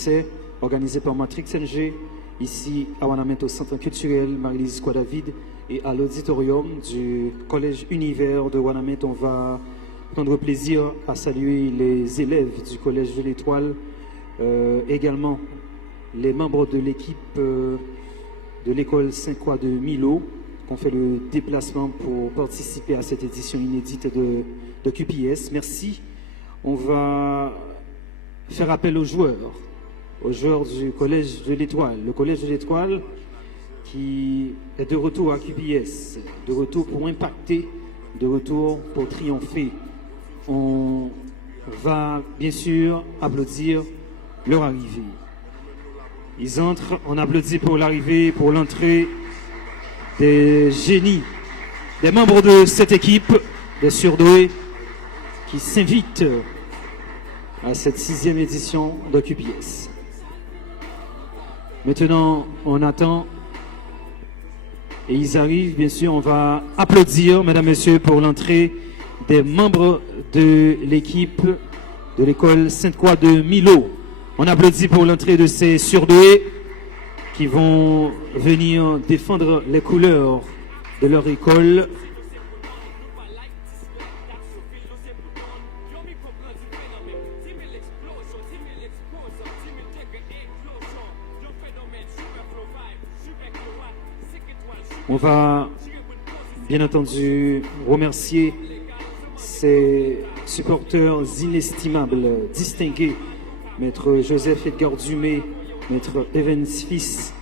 français organisé par Matrix NG, ici à Wanamène au Centre culturel Marie-Lise David et à l'auditorium du Collège Univers de Wanamène. On va prendre plaisir à saluer les élèves du Collège de l'Étoile, également les membres de l'équipe de l'école Sainte-Croix de Milo, qui ont fait le déplacement pour participer à cette édition inédite de QPS. Merci. On va faire appel aux joueurs du Collège de l'Étoile. Le Collège de l'Étoile qui est de retour à QPS, de retour pour impacter, de retour pour triompher. On va bien sûr applaudir leur arrivée. Ils entrent, on applaudit pour l'arrivée, pour l'entrée des génies, des membres de cette équipe, des surdoués qui s'invitent à cette 6e édition de QPS. Maintenant, on attend et ils arrivent, bien sûr, on va applaudir, mesdames, messieurs, pour l'entrée des membres de l'équipe de l'école Sainte-Croix de Milo. On applaudit pour l'entrée de ces surdoués qui vont venir défendre les couleurs de leur école. On va bien entendu remercier ces supporters inestimables, distingués, Maître Joseph Edgar Dumé, Maître Evans Fils,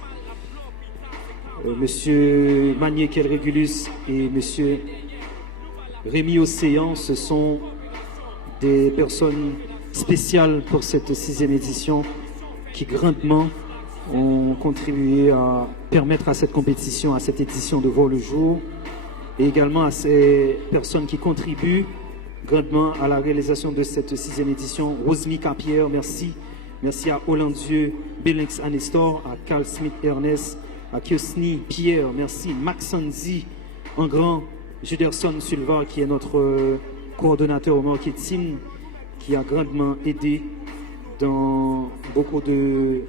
Monsieur Manier Kelrégulus et Monsieur Rémi Océan. Ce sont des personnes spéciales pour cette 6e édition qui grandement ont contribué à permettre à cette compétition, à cette édition de voir le jour, et également à ces personnes qui contribuent grandement à la réalisation de cette 6e édition. Rosemy Capierre, merci. Merci à Hollandieux, Belenx Anestor, à Carl Smith Ernest, à Kiosni Pierre, merci. Max Sanzi, en grand, Juderson Silva, qui est notre coordonnateur au marketing, qui a grandement aidé dans beaucoup de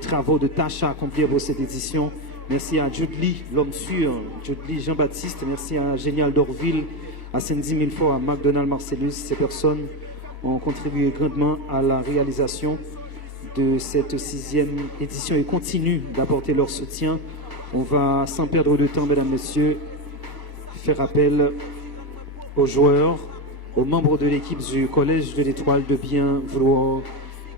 travaux, de tâches à accomplir pour cette édition. Merci à Judly, l'homme sûr, Judly Jean-Baptiste, merci à Génial d'Orville, à Cindy Milfort, à McDonald Marcellus. Ces personnes ont contribué grandement à la réalisation de cette 6e édition et continuent d'apporter leur soutien. On va, sans perdre de temps, mesdames, messieurs, faire appel aux joueurs, aux membres de l'équipe du Collège de l'Étoile de bien vouloir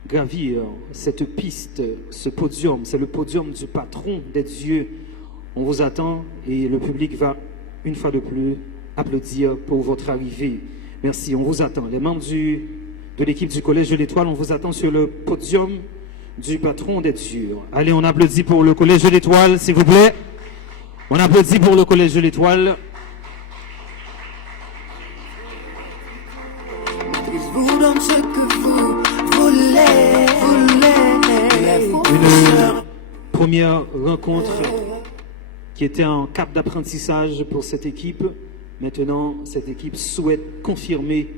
gravir cette piste, ce podium. C'est le podium du patron des dieux. On vous attend et le public va, une fois de plus, applaudir pour votre arrivée. Merci, on vous attend. Les membres de l'équipe du Collège de l'Étoile, on vous attend sur le podium du patron des dieux. Allez, on applaudit pour le Collège de l'Étoile, s'il vous plaît. On applaudit pour le Collège de l'Étoile. Une première rencontre qui était un cap d'apprentissage pour cette équipe. Maintenant, cette équipe souhaite confirmer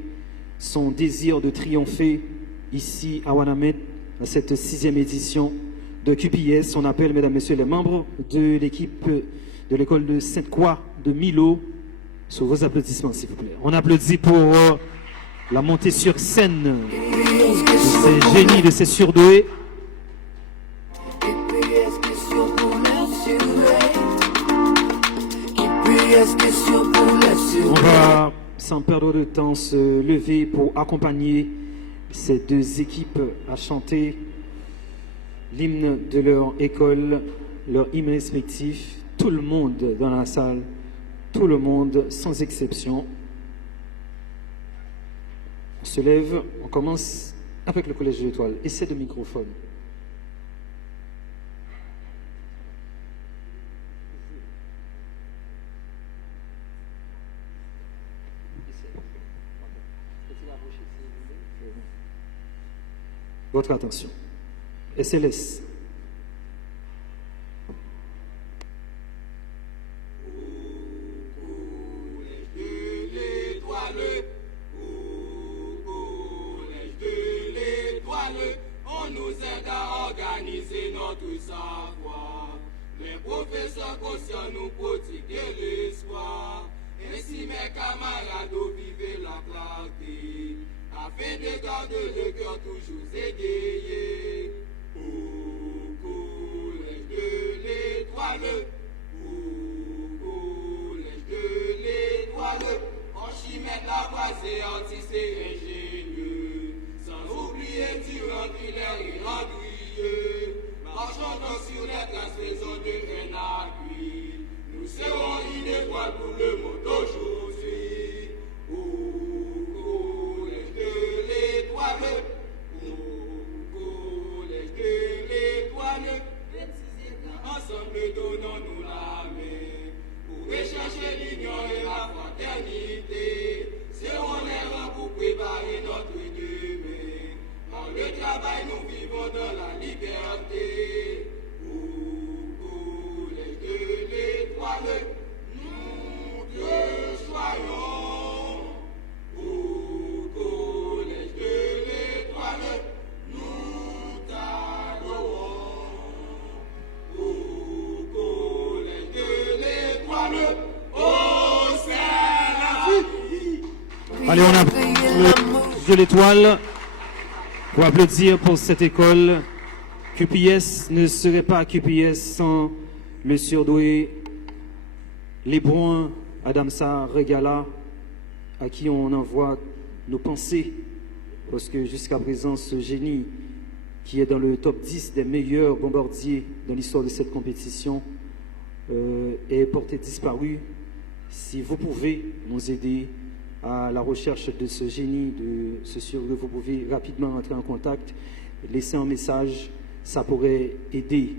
son désir de triompher ici à Wanamène, à cette 6e édition de QPS. On appelle, mesdames, messieurs, les membres de l'équipe de l'école de Sainte-Croix de Milo. Sous vos applaudissements, s'il vous plaît. On applaudit pour la montée sur scène de ces génies, de ces surdoués. On va, sans perdre de temps, se lever pour accompagner ces deux équipes à chanter l'hymne de leur école, leur hymne respectif. Tout le monde dans la salle, tout le monde sans exception. On se lève, on commence avec le Collège de l'Étoile. Essai de microphone. Votre attention. SLS. On nous aide à organiser notre savoir. Les professeurs conscients nous prodiguent l'espoir. Ainsi mes camarades vivez la clarté, afin de garder le cœur toujours égayé. Au collège de l'Étoile, au collège de l'Étoile, Archimède, Lavoisier, artiste et ingénieux, sans oublier Durand, Villers et Andrieux. Marchons donc sur les traces, faisons de un appui. Nous serons une étoile pour le monde aujourd'hui. Au collège de l'Étoile, au collège de l'Étoile, ensemble donnons-nous la main pour rechercher l'union et la fraternité. Serons les rangs pour préparer notre demain. Par le travail, nous vivons dans la liberté. Au collège de l'Étoile, nous te soyons. Au collège de l'Étoile, nous t'adorons. Au collège de l'Étoile, oh c'est la vie. Allez, on a de l'Étoile pour applaudir pour cette école. QPS ne serait pas QPS sans le surdoué Lebron Adamsa Regala, à qui on envoie nos pensées, parce que jusqu'à présent, ce génie qui est dans le top 10 des meilleurs bombardiers dans l'histoire de cette compétition est porté disparu. Si vous pouvez nous aider à la recherche de ce génie, de ce surdoué, vous pouvez rapidement entrer en contact, laisser un message, ça pourrait aider.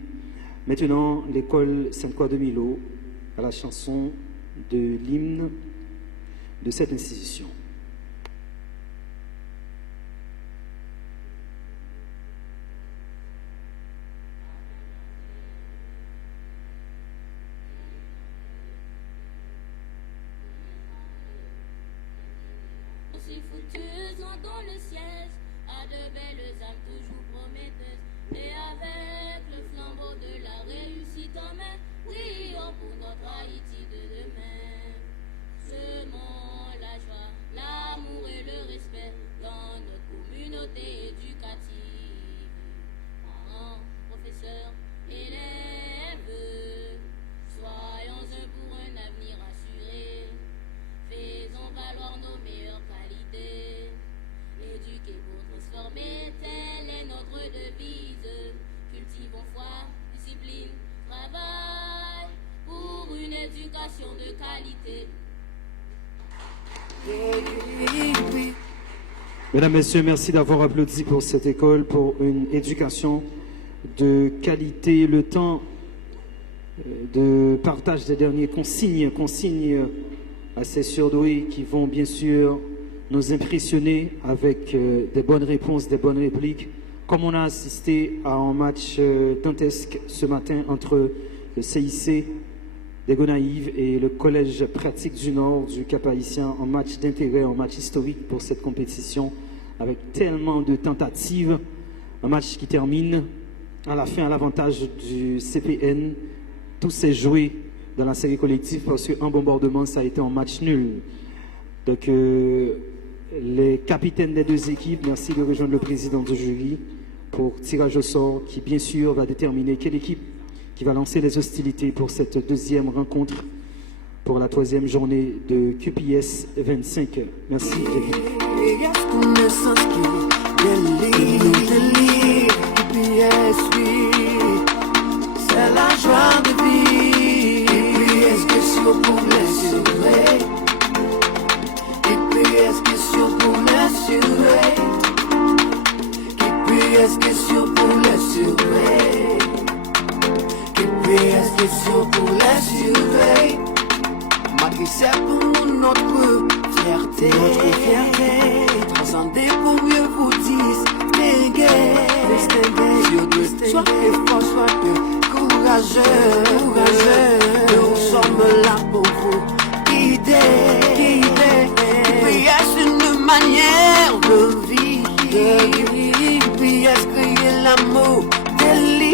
Maintenant, l'école Sainte-Croix de Milo à la chanson de l'hymne de cette institution. Aussi foutueuse dans le siège, à de belles âmes toujours prometteuses, et avec le flambeau de la réussite en main, prions pour notre Haïti de demain. Semons la joie, l'amour et le respect dans notre communauté éducative. Parents, professeurs, élèves, soyons un pour un avenir assuré. Faisons valoir nos meilleures qualités. Éduquer pour transformer, telle est notre devise. Cultivons foi, discipline, travail pour une éducation de qualité. Mesdames, Messieurs, merci d'avoir applaudi pour cette école, pour une éducation de qualité. Le temps de partage des derniers consignes à ces surdoués qui vont bien sûr nous impressionner avec des bonnes réponses, des bonnes répliques. Comme on a assisté à un match dantesque ce matin entre le CIC des Gonaïves et le Collège pratique du Nord du Cap-Haïtien, un match d'intérêt, un match historique pour cette compétition, avec tellement de tentatives, un match qui termine à la fin à l'avantage du CPN. Tout s'est joué dans la série collective parce qu'en bombardement, ça a été un match nul. Donc, les capitaines des deux équipes, merci de rejoindre le président du jury pour tirage au sort qui, bien sûr, va déterminer quelle équipe qui va lancer les hostilités pour cette deuxième rencontre pour la troisième journée de QPS 25. Merci. C'est la joie de vivre. QPS question pour l'assurer. QPS question pour l'assurer. QPS question pour l'assurer. QPS question pour l'assurer. Malgré c'est pour nous notre fierté. Notre fierté. Transcender pour mieux vous distinguer. Sois fort, sois courageux. Nous sommes là pour vous guider. QPS une manière de vivre. QPS créer l'amour, délire.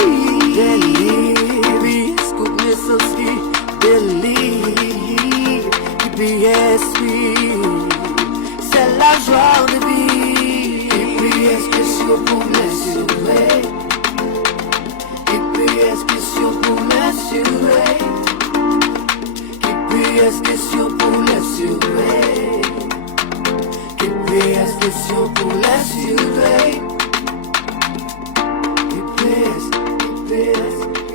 yes, oui, c'est la joie de vie. EPS question pour m'assurer. EPS question pour m'assurer. EPS question pour l'assurer. EPS question pour l'assurer. EPS,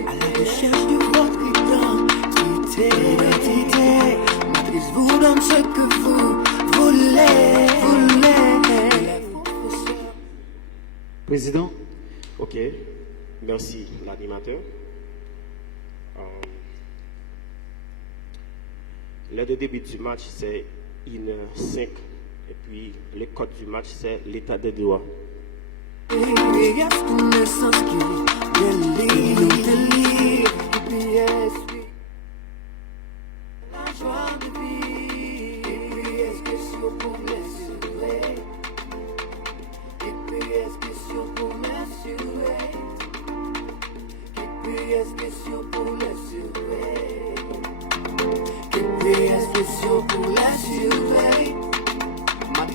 à la recherche de votre identité. Matrice vous donne ce que vous voulez. Président. Ok, merci l'animateur. L'heure de début du match c'est 1h05 et puis le code du match c'est l'état de droit.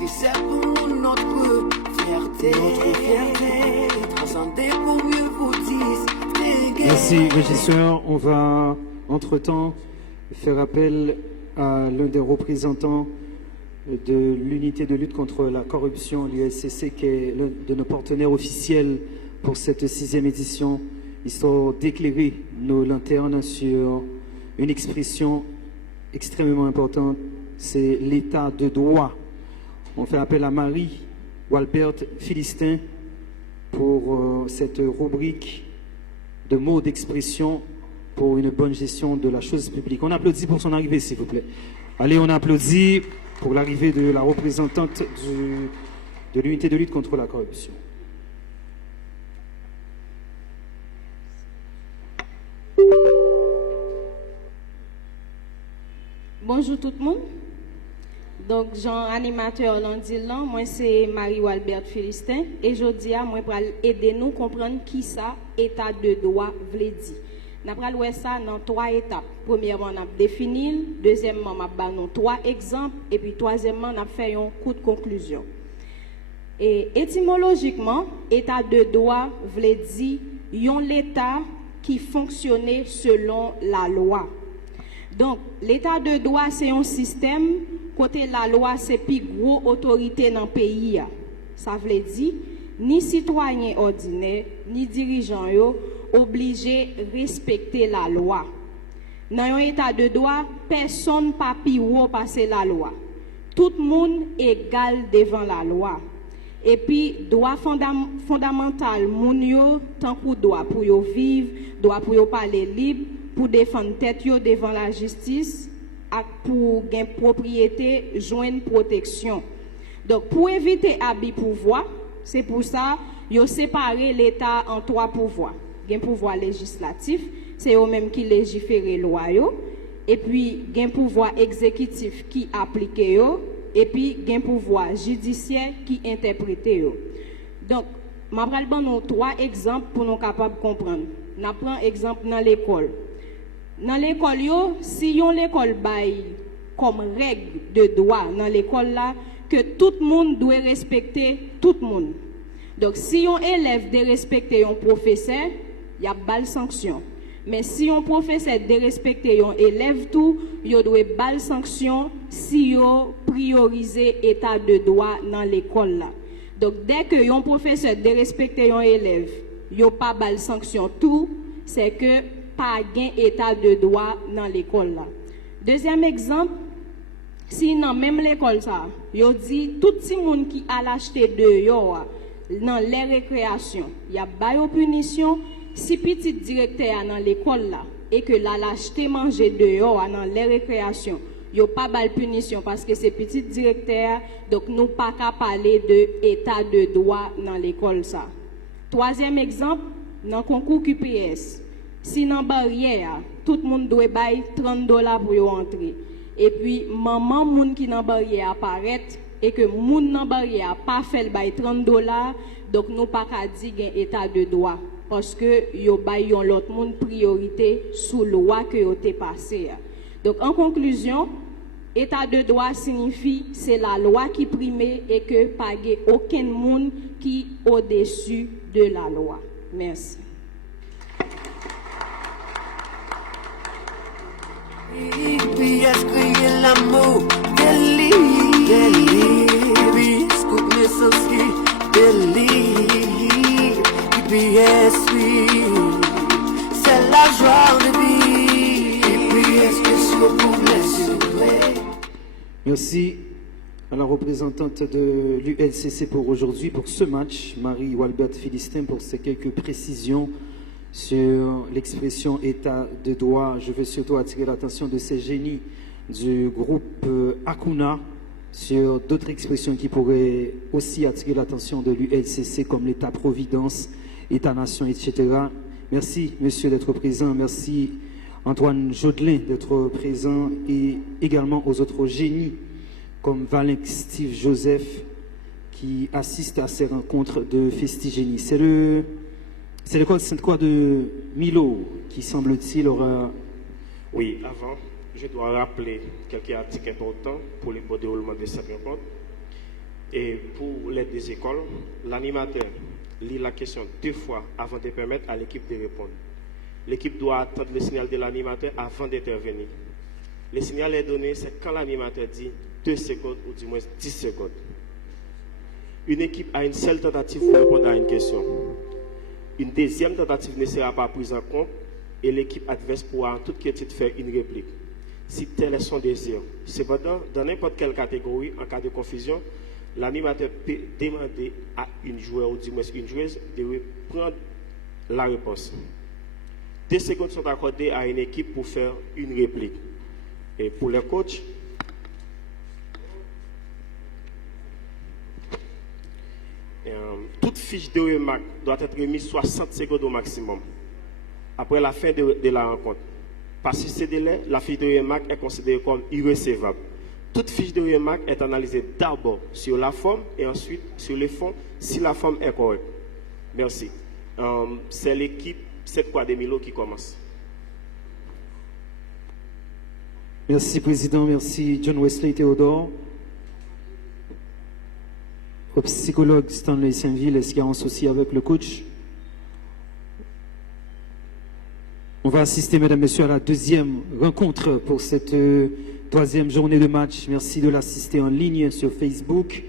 C'est pour notre fierté, transcender pour mieux vous distinguer. Merci, régisseur. On va, entre-temps, faire appel à l'un des représentants de l'unité de lutte contre la corruption, l'USCC, qui est l'un de nos partenaires officiels pour cette 6e édition, histoire d'éclairer nos lanternes sur une expression extrêmement importante, c'est l'état de droit. On fait appel à Marie Walbert Philistin pour cette rubrique de mots d'expression pour une bonne gestion de la chose publique. On applaudit pour son arrivée, s'il vous plaît. Allez, on applaudit pour l'arrivée de la représentante de l'unité de lutte contre la corruption. Bonjour tout le monde. Donc, Jean animateur l'on dit là, moi c'est Marie Walbert Philistin et je dis à moi pour aider nous comprendre qui ça état de droit veut dire. N'a pral voir ça dans 3 étapes. Premièrement, on a défini, deuxièmement, on a donné 3 exemples et puis troisièmement, on a fait un coup de conclusion. Et étymologiquement, état de droit veut dire yon l'état qui fonctionnait selon la loi. Donc, l'état de droit c'est un système côté la loi, c'est plus gros autorité dans le pays. Ça veut dire, ni citoyen ordinaire, ni dirigeant obligé de respecter la loi. Dans un état de droit, personne pas plus haut passer la loi. Tout le monde est égal devant la loi. Et puis, droit fondamental, moun yo, tant pour droit pour yo vivre, droit pour yo parler libre, pour défendre tête yo devant la justice, pour gain propriété, joindre protection. Donc pour éviter abus pouvoir, c'est pour ça yo séparé l'État en 3 pouvoirs. Gain pouvoir législatif, c'est eux même qui légifèrent loi yo, et puis gain pouvoir exécutif qui applique yo, et puis gain pouvoir judiciaire qui interprète yo. Donc m'a pral ban nous 3 exemples pour nous capable comprendre. N'a prend exemple dans l'école. Dans l'école, si yon l'école bail comme règle de droit dans l'école là, que tout le monde doit respecter tout le monde. Donc, si yon élève de respecter yon professeur, il y a bal sanction. Mais si yon professeur de respecter yon élève tout, yon doit bal sanction si yon prioriser état de droit dans l'école là. Donc, dès que yon professeur de respecter yon élève, yon pas bal sanction tout, c'est que pas gain état de droit dans l'école là. Deuxième exemple, si dans même l'école ça, yo dit tout petit monde qui a l'acheter dehors dans les récréations, il y a ba yo punition si petit directeur dans l'école là et que la l'acheter manger dehors dans les récréations, yo pas bal punition parce que c'est petit directeur, donc nous pas qu'à parler de état de droit dans l'école ça. Troisième exemple, dans concours QPS. Si dans barrière, tout le monde doit payer $30 pour entrer. Et puis, maman moun qui dans barrière apparaît et que moun dans barrière pas fait le bail $30, donc nous pas qu'à dire gain état de droit parce que yo bail yon l'autre monde priorité sous loi que yo té passé. Donc en conclusion, État de droit signifie c'est la loi qui prime et que pas aucun monde qui au-dessus de la loi. Merci. EPS crier l'amour, Delhi, EPS coupe mes saucis, Delhi, EPS oui, c'est la joie de vie, EPS question pour blesser. Merci à la représentante de l'ULCC pour aujourd'hui, pour ce match, Marie Walbert Philistin, pour ces quelques précisions sur l'expression état de droit. Je veux surtout attirer l'attention de ces génies du groupe Akuna sur d'autres expressions qui pourraient aussi attirer l'attention de l'ULCC comme l'État-providence, État-nation, etc. Merci, monsieur, d'être présent. Merci, Antoine Jodelin, d'être présent, et également aux autres génies comme Valenc Steve Joseph qui assistent à ces rencontres de Festigénie. C'est l'école Sainte-Croix de Milo qui, semble-t-il, aura... Oui, avant, je dois rappeler quelques articles importants pour le bon déroulement de cette rencontre. Et pour l'aide des écoles, l'animateur lit la question 2 fois avant de permettre à l'équipe de répondre. L'équipe doit attendre le signal de l'animateur avant d'intervenir. Le signal est donné, c'est quand l'animateur dit 2 secondes ou du moins 10 secondes. Une équipe a une seule tentative pour répondre à une question. Une deuxième tentative ne sera pas prise en compte et l'équipe adverse pourra en toute quiétude faire une réplique, si tel est son désir. Cependant, dans n'importe quelle catégorie, en cas de confusion, l'animateur peut demander à une joueur ou du moins une joueuse de reprendre la réponse. 2 secondes sont accordées à une équipe pour faire une réplique. Et pour les coachs, toute fiche de remarque doit être remise 60 secondes au maximum après la fin de la rencontre. Passé ce délai, la fiche de remarque est considérée comme irrecevable. Toute fiche de remarque est analysée d'abord sur la forme et ensuite sur le fond si la forme est correcte. Merci. C'est l'équipe Sainte-Croix de Milo qui commence. Merci, Président. Merci, John Wesley Théodore. Au psychologue Stanley Saint-Ville, est-ce qu'il y a un souci avec le coach? On va assister, mesdames et messieurs, à la deuxième rencontre pour cette 3e journée de match. Merci de l'assister en ligne sur Facebook.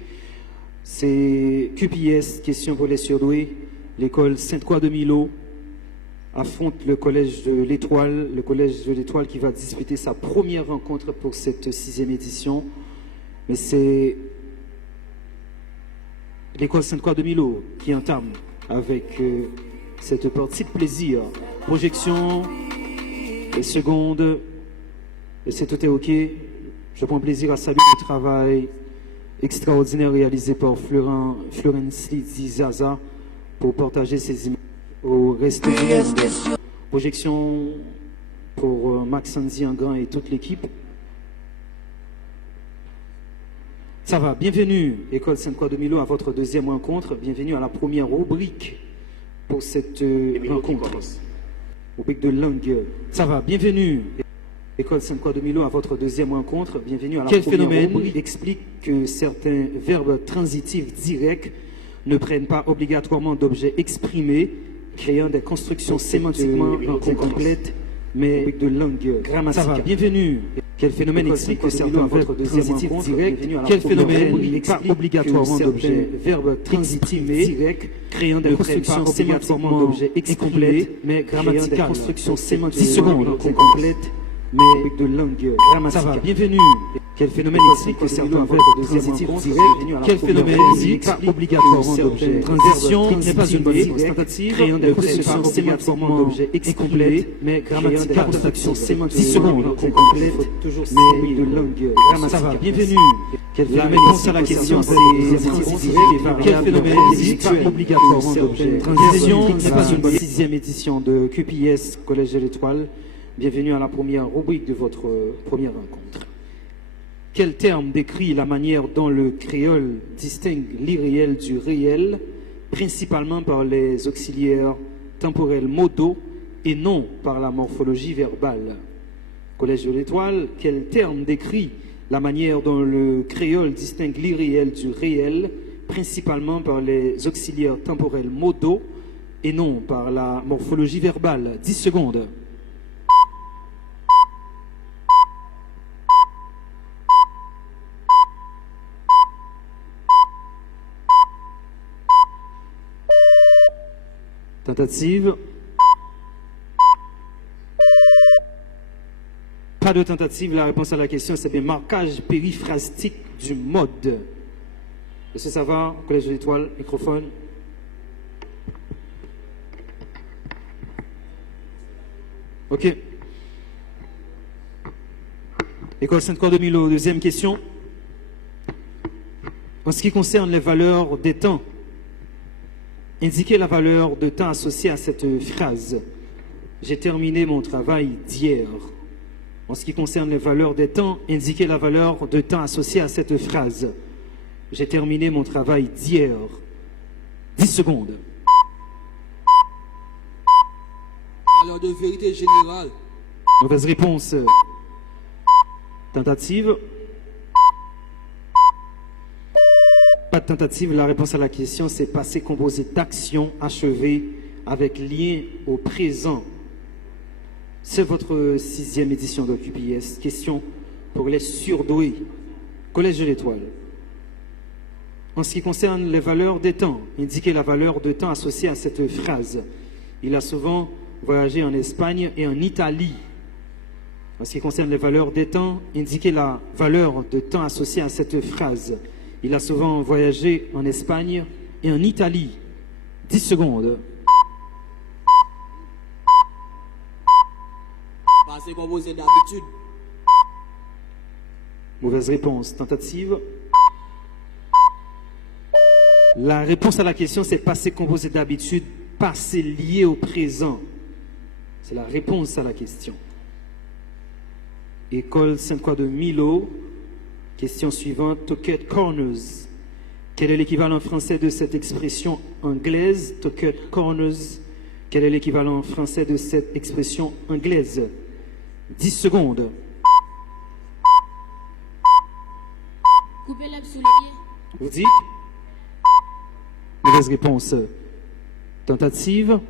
C'est QPS, question pour les surdoués. L'école Sainte-Croix de Milo affronte le collège de l'Étoile. Le collège de l'Étoile qui va disputer sa première rencontre pour cette 6e édition. Mais c'est l'école Sainte-Croix de Milo qui entame avec cette partie de plaisir. Projection, les secondes, et c'est tout est OK. Je prends plaisir à saluer le travail extraordinaire réalisé par Florence Zaza pour partager ces images au reste du monde. Projection pour Max Sanzi Angan et toute l'équipe. Ça va, bienvenue, École Sainte-Croix de Milo, à votre deuxième rencontre. Bienvenue à la première rubrique pour cette rencontre. Rubrique de langue. Ça va, bienvenue, École Sainte-Croix de Milo, à votre deuxième rencontre. Bienvenue à la première rubrique. Explique que certains verbes transitifs directs ne prennent pas obligatoirement d'objets exprimés, créant des constructions sémantiquement incomplètes, mais de langue grammaticale. Ça va, bienvenue. Quel phénomène explique que certains verbes transitifs directs, quel phénomène pas obligatoirement d'objets verbes transitifs directs, créant des constructions sémantiquement d'objets incomplètes, mais grammaticales. Des constructions sémantiques 10 secondes incomplètes, mais de langue grammaticale. Ça va, bienvenue. Quel phénomène explique que certains verbes transitifs directs, quel phénomène pas obligatoirement d'objets transition n'est pas une bonne tentative, créant des constructions sémantiquement d'objets incomplètes, mais grammatiques. Constructions sémantiques 10 secondes incomplètes, mais de langue grammaticale. Ça va, bienvenue. Quel phénomène à la question quel phénomène pas obligatoirement d'objets transition n'est pas une bonne 6e édition de QPS Collège de l'Étoile. Bienvenue à la première rubrique de votre première rencontre. Quel terme décrit la manière dont le créole distingue l'irréel du réel, principalement par les auxiliaires temporels modaux et non par la morphologie verbale? Collège de l'Étoile, quel terme décrit la manière dont le créole distingue l'irréel du réel, principalement par les auxiliaires temporels modaux et non par la morphologie verbale. 10 secondes. Tentative. Pas de tentative, la réponse à la question c'est bien marquage périphrastique du mode. Est-ce que ça va? Collège de l'Étoile, microphone. Ok. École Sainte-Croix de Milo, deuxième question. En ce qui concerne les valeurs des temps, indiquez la valeur de temps associée à cette phrase. J'ai terminé mon travail d'hier. En ce qui concerne les valeurs des temps, indiquez la valeur de temps associée à cette phrase. J'ai terminé mon travail d'hier. 10 secondes. Alors de vérité générale. Mauvaise réponse. Tentative. Pas de tentative. La réponse à la question, c'est passé composé d'actions achevées avec lien au présent. C'est votre 6e édition de QPS. Question pour les surdoués. Collège de l'Étoile. En ce qui concerne les valeurs des temps, indiquez la valeur de temps associée à cette phrase. Il a souvent voyagé en Espagne et en Italie. En ce qui concerne les valeurs des temps, indiquez la valeur de temps associée à cette phrase. Il a souvent voyagé en Espagne et en Italie. 10 secondes. Passé composé d'habitude. Mauvaise réponse. Tentative. La réponse à la question, c'est passé composé d'habitude, passé lié au présent. C'est la réponse à la question. École Sainte-Croix de Milo. Question suivante. To cut corners. Quel est l'équivalent français de cette expression anglaise? To cut corners. Quel est l'équivalent français de cette expression anglaise? 10 secondes. Couper l'herbe sous les pieds. Vous dites? Mauvaise réponse. Tentative.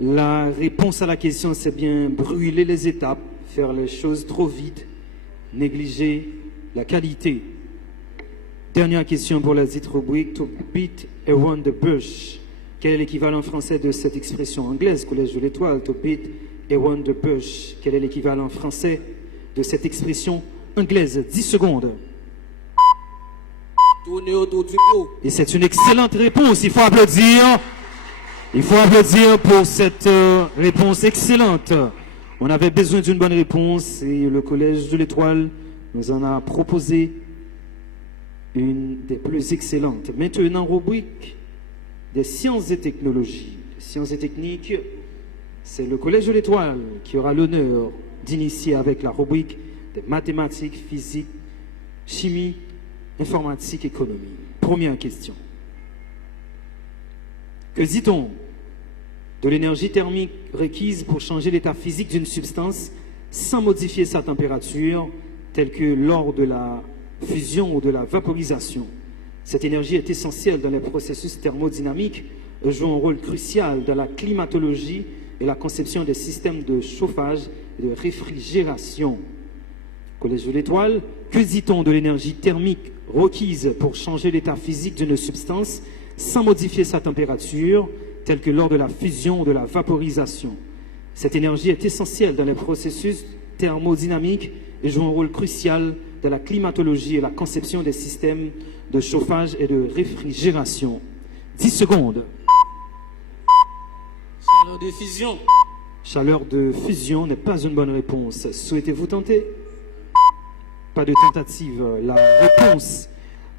La réponse à la question, c'est bien brûler les étapes, faire les choses trop vite, négliger la qualité. Dernière question pour la dite rubrique. To beat around the bush. Quel est l'équivalent français de cette expression anglaise? Collège de l'Étoile. To beat around the bush. Quel est l'équivalent français de cette expression anglaise? 10 secondes. Tourner autour du pot. Et c'est une excellente réponse. Il faut applaudir. Il faut applaudir pour cette réponse excellente. On avait besoin d'une bonne réponse et le Collège de l'Étoile nous en a proposé une des plus excellentes. Maintenant, rubrique des sciences et technologies. Les sciences et techniques, c'est le Collège de l'Étoile qui aura l'honneur d'initier avec la rubrique des mathématiques, physique, chimie, informatique, économie. Première question. Que dit-on de l'énergie thermique requise pour changer l'état physique d'une substance sans modifier sa température, telle que lors de la fusion ou de la vaporisation? Cette énergie est essentielle dans les processus thermodynamiques et joue un rôle crucial dans la climatologie et la conception des systèmes de chauffage et de réfrigération. Collège de l'Étoile, que dit-on de l'énergie thermique requise pour changer l'état physique d'une substance sans modifier sa température, telle que lors de la fusion ou de la vaporisation? Cette énergie est essentielle dans les processus thermodynamiques et joue un rôle crucial dans la climatologie et la conception des systèmes de chauffage et de réfrigération. 10 secondes. Chaleur de fusion. Chaleur de fusion n'est pas une bonne réponse. Souhaitez-vous tenter? Pas de tentative. La réponse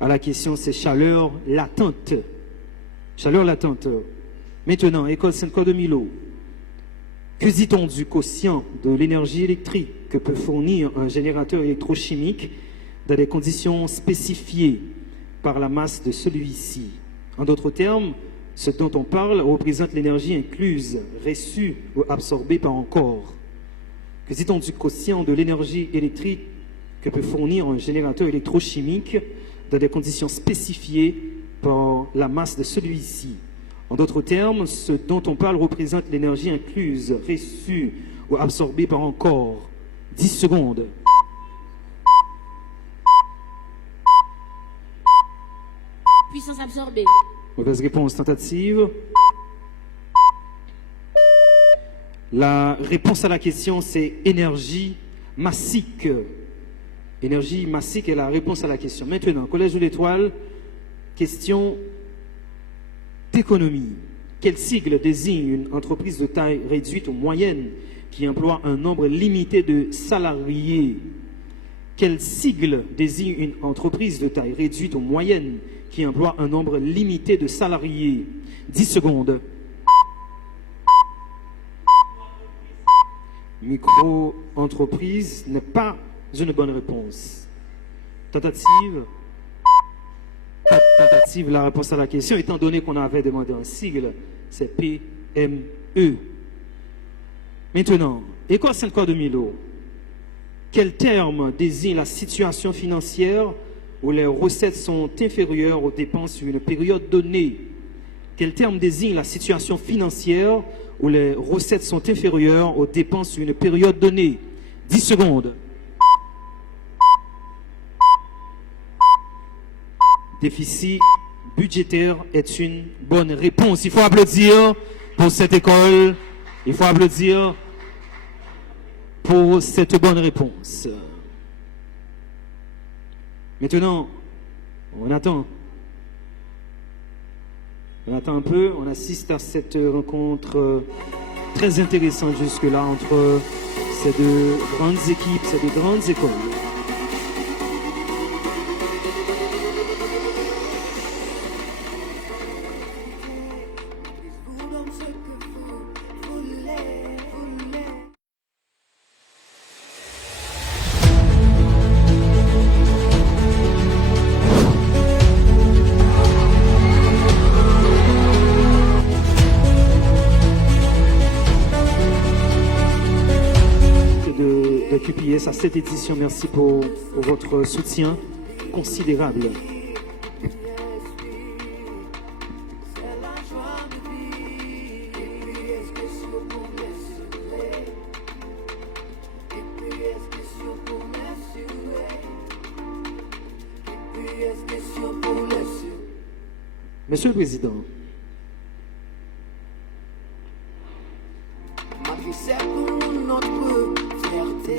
à la question, c'est chaleur latente. Chaleur latente. Maintenant, École Sainte-Croix de Milo. Que dit-on du quotient de l'énergie électrique que peut fournir un générateur électrochimique dans des conditions spécifiées par la masse de celui-ci? En d'autres termes, ce dont on parle représente l'énergie incluse, reçue ou absorbée par un corps. que dit-on du quotient de l'énergie électrique que peut fournir un générateur électrochimique dans des conditions spécifiées par la masse de celui-ci. En d'autres termes, ce dont on parle représente l'énergie incluse, reçue ou absorbée par un corps. 10 secondes. Puissance absorbée. Mauvaise réponse, tentative. La réponse à la question, c'est énergie massique. Énergie massique est la réponse à la question. Maintenant, Collège de l'Étoile, question d'économie. Quel sigle désigne une entreprise de taille réduite ou moyenne qui emploie un nombre limité de salariés? Quel sigle désigne une entreprise de taille réduite ou moyenne qui emploie un nombre limité de salariés? 10 secondes. Micro-entreprise n'est pas une bonne réponse. Tentative. Pas de tentative, la réponse à la question, étant donné qu'on avait demandé un sigle, c'est PME. Maintenant, École Sainte-Croix de Milo. Quel terme désigne la situation financière où les recettes sont inférieures aux dépenses sur une période donnée? Quel terme désigne la situation financière où les recettes sont inférieures aux dépenses sur une période donnée? 10 secondes. Déficit budgétaire est une bonne réponse. Il faut applaudir pour cette école. Il faut applaudir pour cette bonne réponse. Maintenant, on attend. On attend un peu. On assiste à cette rencontre très intéressante jusque-là entre ces deux grandes équipes, ces deux grandes écoles. Vous donne ce que vous voulez. De QPS à cette édition, merci pour votre soutien considérable. C'est la joie de vivre. Et puis est-ce que sur pour m'assurer? Et puis est-ce que sur pour m'assurer? Et puis est-ce que sur pour m'assurer? Monsieur le Président, Malgré c'est pour notre fierté.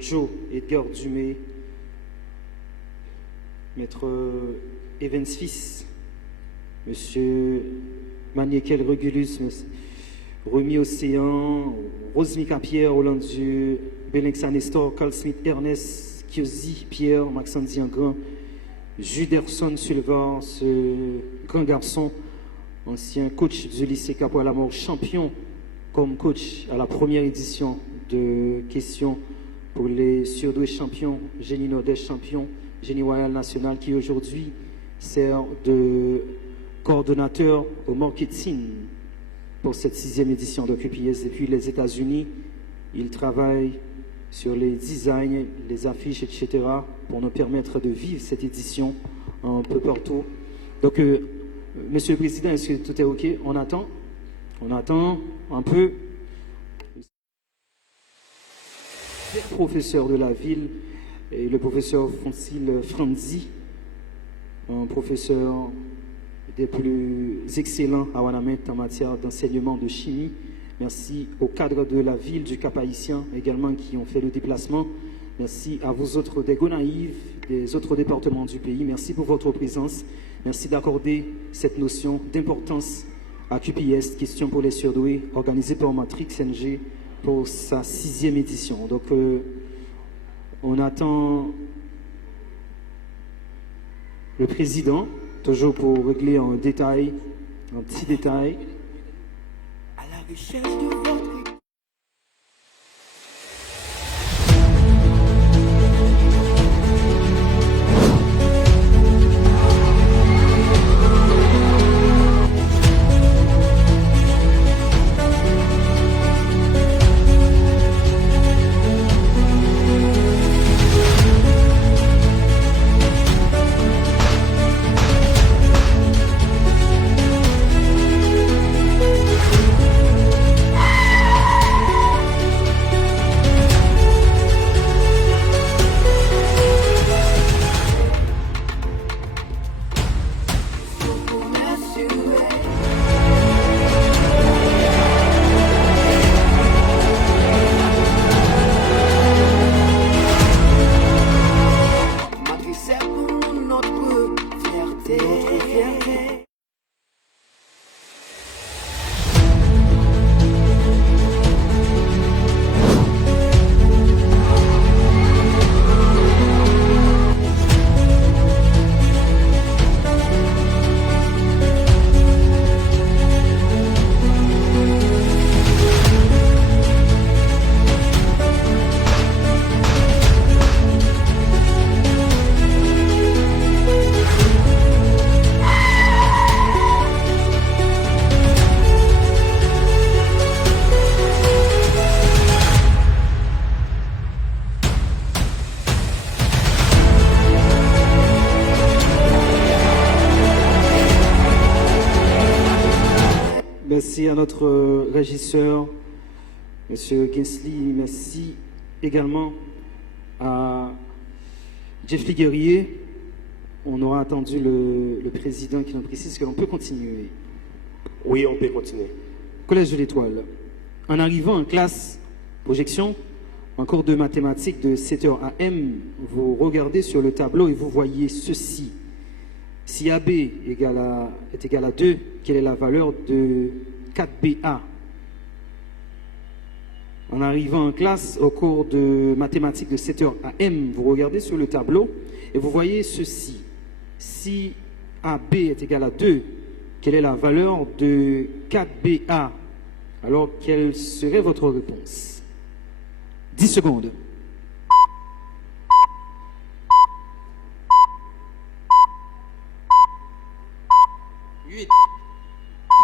Joe Edgar Dumé, Maître Evans Fils, Monsieur Maniekel Regulus, Remy Océan, Rosemika Pierre, Roland Dieu, Belenxa Nestor, Carl Smith Ernest, Kiosi Pierre, Maxime Diangran, Juderson Sulvar, ce grand garçon, ancien coach du lycée Capois la Mort, champion comme coach à la première édition de questions pour les surdoués champions, génie nordeste champion, génie royal national qui aujourd'hui sert de coordonnateur au marketing pour cette 6e édition de QPS depuis les États-Unis. Il travaille sur les designs, les affiches, etc. pour nous permettre de vivre cette édition un peu partout. Donc, Monsieur le Président, est-ce que tout est OK? On attend un peu. Le professeur de la ville et le professeur Foncile Franzi, un professeur des plus excellents à Wanamet en matière d'enseignement de chimie. Merci aux cadres de la ville du Cap-Haïtien également qui ont fait le déplacement. Merci à vous autres des Gonaïves, des autres départements du pays. Merci pour votre présence. Merci d'accorder cette notion d'importance à QPS, Question pour les surdoués, organisée par Matrix NG pour sa 6e édition. Donc, on attend le président, toujours pour régler un détail, un petit détail. À la recherche de votre Merci à notre régisseur, M. Kinsley. Merci également à Jeff Guerrier. On aura attendu le président qui nous précise que l'on peut continuer. Oui, on peut continuer. Collège de l'Étoile. En arrivant en classe, projection, en cours de mathématiques de 7h AM, vous regardez sur le tableau et vous voyez ceci. Si AB est égal à 2, quelle est la valeur de 4BA? En arrivant en classe, au cours de mathématiques de 7h AM, vous regardez sur le tableau et vous voyez ceci. Si AB est égal à 2, quelle est la valeur de 4BA? Alors, quelle serait votre réponse? 10 secondes.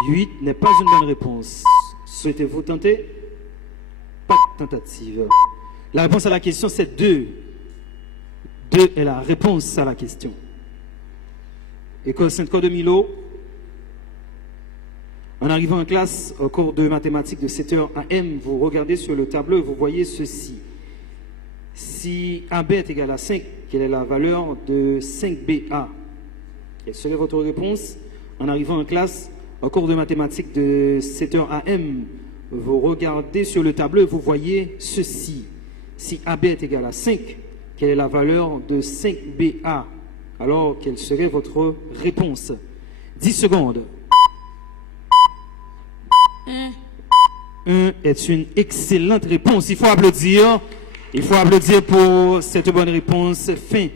8 n'est pas une bonne réponse. Souhaitez-vous tenter? Pas de tentative. La réponse à la question, c'est 2. 2 est la réponse à la question. École Sainte-Croix de Milo. En arrivant en classe, au cours de mathématiques de 7h AM, vous regardez sur le tableau et vous voyez ceci. Si AB est égal à 5, quelle est la valeur de 5BA? Quelle serait votre réponse? En arrivant en classe, au cours de mathématiques de 7h AM, vous regardez sur le tableau et vous voyez ceci. Si AB est égal à 5, quelle est la valeur de 5BA? Alors, quelle serait votre réponse? 10 secondes. 1 est une excellente réponse. Il faut applaudir. Il faut applaudir pour cette bonne réponse. Fin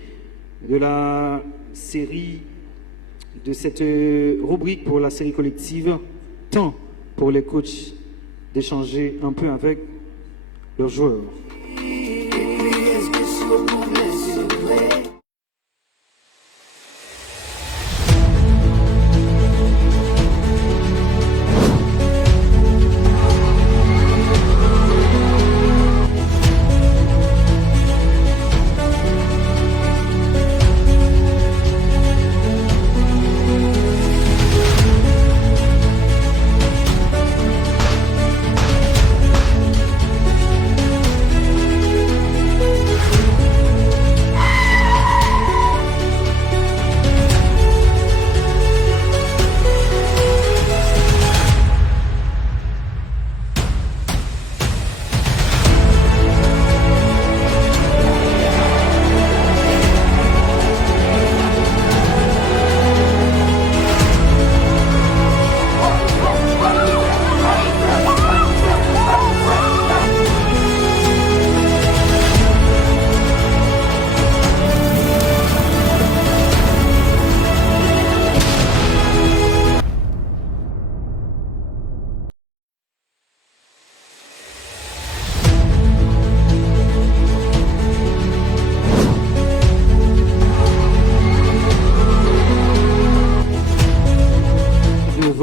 de la série, de cette rubrique pour la série collective. Temps pour les coachs d'échanger un peu avec leurs joueurs.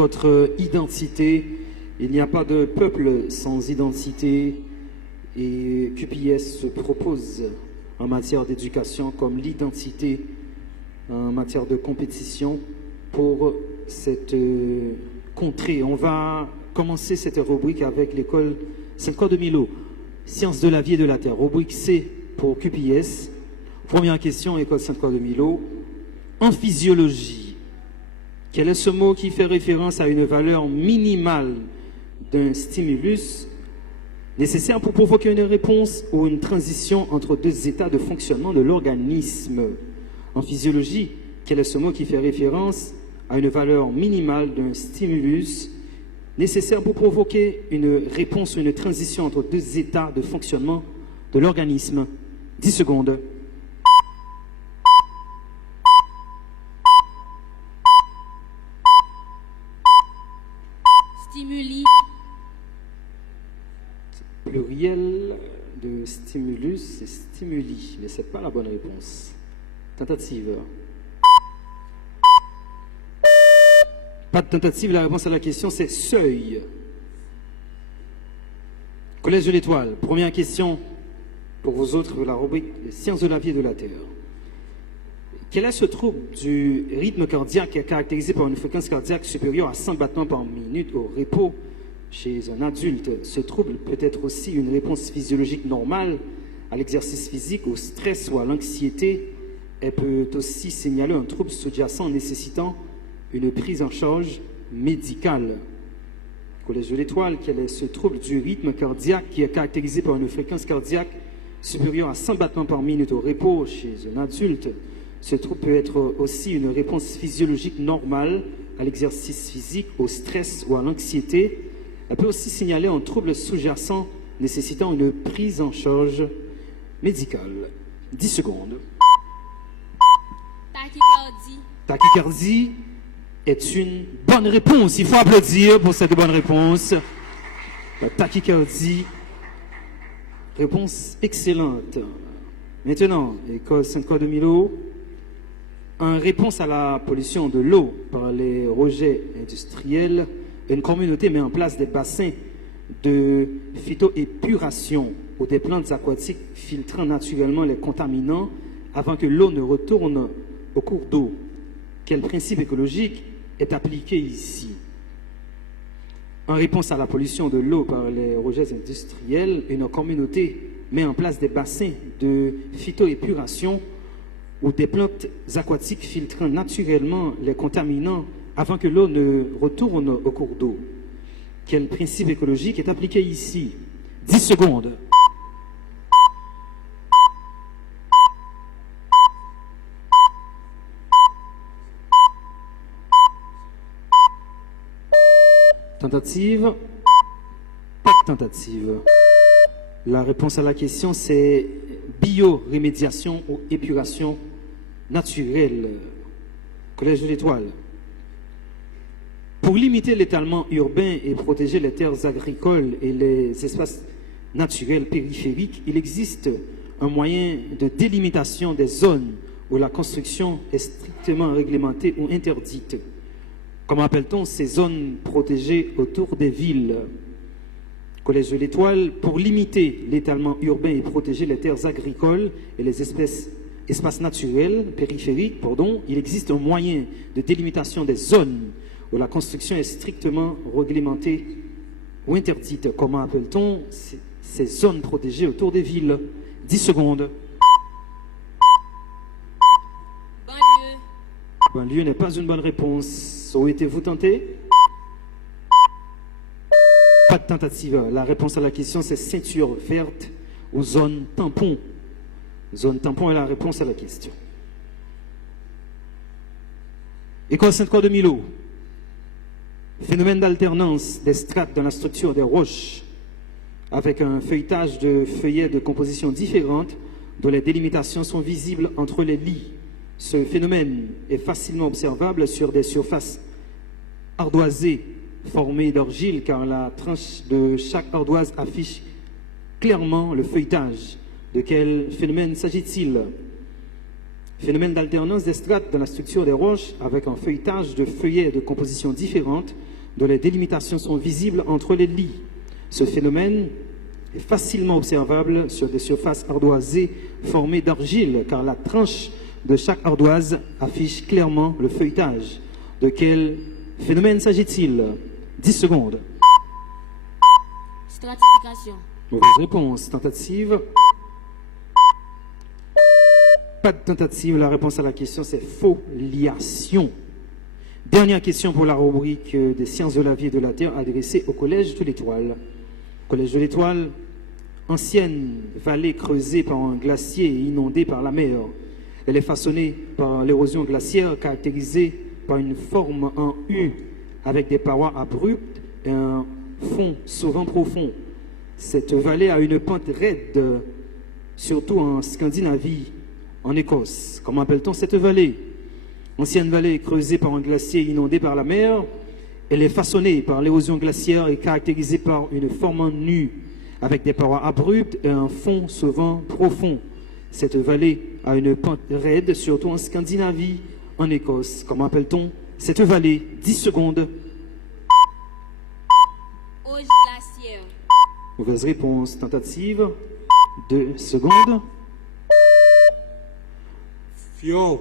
votre identité. Il n'y a pas de peuple sans identité et QPS se propose en matière d'éducation comme l'identité en matière de compétition pour cette contrée. On va commencer cette rubrique avec l'école Sainte-Croix de Milo, Sciences de la vie et de la terre. Rubrique C pour QPS. Première question, école Sainte-Croix de Milo. En physiologie, quel est ce mot qui fait référence à une valeur minimale d'un stimulus nécessaire pour provoquer une réponse ou une transition entre deux états de fonctionnement de l'organisme? En physiologie, quel est ce mot qui fait référence à une valeur minimale d'un stimulus nécessaire pour provoquer une réponse ou une transition entre deux états de fonctionnement de l'organisme? 10 secondes. Stimuli. Pluriel de stimulus, c'est stimuli, mais ce n'est pas la bonne réponse. Tentative. Pas de tentative, la réponse à la question c'est seuil. Collège de l'Étoile, première question pour vous autres, la rubrique Sciences de la vie et de la terre. Quel est ce trouble du rythme cardiaque qui est caractérisé par une fréquence cardiaque supérieure à 100 battements par minute au repos chez un adulte? Ce trouble peut être aussi une réponse physiologique normale à l'exercice physique, au stress ou à l'anxiété. Elle peut aussi signaler un trouble sous-jacent nécessitant une prise en charge médicale. Collège de l'Étoile, quel est ce trouble du rythme cardiaque qui est caractérisé par une fréquence cardiaque supérieure à 100 battements par minute au repos chez un adulte? Ce trouble peut être aussi une réponse physiologique normale à l'exercice physique, au stress ou à l'anxiété. Elle peut aussi signaler un trouble sous-jacent nécessitant une prise en charge médicale. 10 secondes. Tachycardie. Tachycardie est une bonne réponse. Il faut applaudir pour cette bonne réponse. La tachycardie, réponse excellente. Maintenant, école Sainte-Croix de Milo, en réponse à la pollution de l'eau par les rejets industriels, une communauté met en place des bassins de phytoépuration où des plantes aquatiques filtrant naturellement les contaminants avant que l'eau ne retourne au cours d'eau. Quel principe écologique est appliqué ici? En réponse à la pollution de l'eau par les rejets industriels, une communauté met en place des bassins de phytoépuration où des plantes aquatiques filtrant naturellement les contaminants avant que l'eau ne retourne au cours d'eau. Quel principe écologique est appliqué ici? 10 secondes. Tentative? Pas de tentative. La réponse à la question, c'est biorémédiation ou épuration naturelle. Collège de l'Étoile. Pour limiter l'étalement urbain et protéger les terres agricoles et les espaces naturels périphériques, il existe un moyen de délimitation des zones où la construction est strictement réglementée ou interdite. Comment appelle-t-on ces zones protégées autour des villes? Collège de l'Étoile, pour limiter l'étalement urbain et protéger les terres agricoles et les espaces naturels périphériques, il existe un moyen de délimitation des zones où la construction est strictement réglementée ou interdite. Comment appelle-t-on ces zones protégées autour des villes? 10 secondes. Banlieue. Banlieue n'est pas une bonne réponse. Souhaitez-vous tenter? Pas de tentative. La réponse à la question, c'est ceinture verte ou zone tampon. Zone tampon est la réponse à la question. École Sainte-Croix de Milo. Phénomène d'alternance des strates dans la structure des roches avec un feuilletage de feuillets de composition différentes dont les délimitations sont visibles entre les lits. Ce phénomène est facilement observable sur des surfaces ardoisées formées d'argile car la tranche de chaque ardoise affiche clairement le feuilletage. De quel phénomène s'agit-il? Phénomène d'alternance des strates dans la structure des roches avec un feuilletage de feuillets de composition différentes dont les délimitations sont visibles entre les lits. Ce phénomène est facilement observable sur des surfaces ardoisées formées d'argile, car la tranche de chaque ardoise affiche clairement le feuilletage. De quel phénomène s'agit-il? 10 secondes. Stratification. Mauvaise réponse. Tentative. Pas de tentative. La réponse à la question, c'est foliation. Dernière question pour la rubrique des sciences de la vie et de la terre adressée au Collège de l'Étoile. Collège de l'Étoile, ancienne vallée creusée par un glacier et inondée par la mer. Elle est façonnée par l'érosion glaciaire caractérisée par une forme en U avec des parois abruptes et un fond souvent profond. Cette vallée a une pente raide, surtout en Scandinavie, en Écosse. Comment appelle-t-on cette vallée? Ancienne vallée creusée par un glacier inondé par la mer, elle est façonnée par l'érosion glaciaire et caractérisée par une forme en U, avec des parois abruptes et un fond souvent profond. Cette vallée a une pente raide, surtout en Scandinavie, en Écosse. Comment appelle-t-on cette vallée? 10 secondes. Auge glaciaire. Mauvaise réponse. Tentative. 2 secondes. Fjord.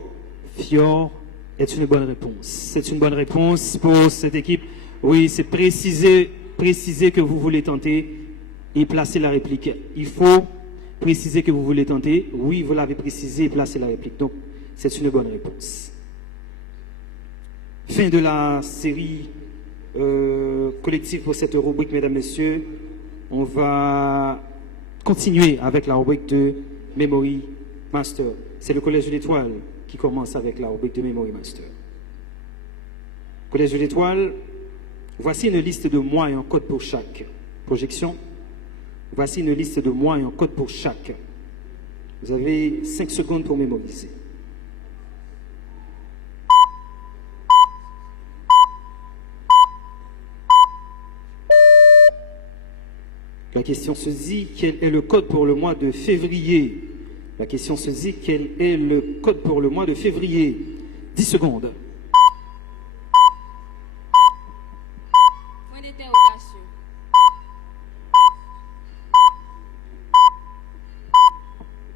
Fjord est une bonne réponse. C'est une bonne réponse pour cette équipe. Oui, c'est préciser que vous voulez tenter et placer la réplique. Il faut préciser que vous voulez tenter. Oui, vous l'avez précisé et placé la réplique. Donc, c'est une bonne réponse. Fin de la série collective pour cette rubrique, mesdames, messieurs. On va continuer avec la rubrique de Memory Master. C'est le Collège de l'Étoile qui commence avec la rubrique de Memory Master. Collège de l'Étoile, voici une liste de mois et un code pour chaque. Projection. Voici une liste de mois et un code pour chaque. Vous avez 5 secondes pour mémoriser. La question se dit, quel est le code pour le mois de février? La question se dit, quel est le code pour le mois de février? 10 secondes. Point d'interrogation.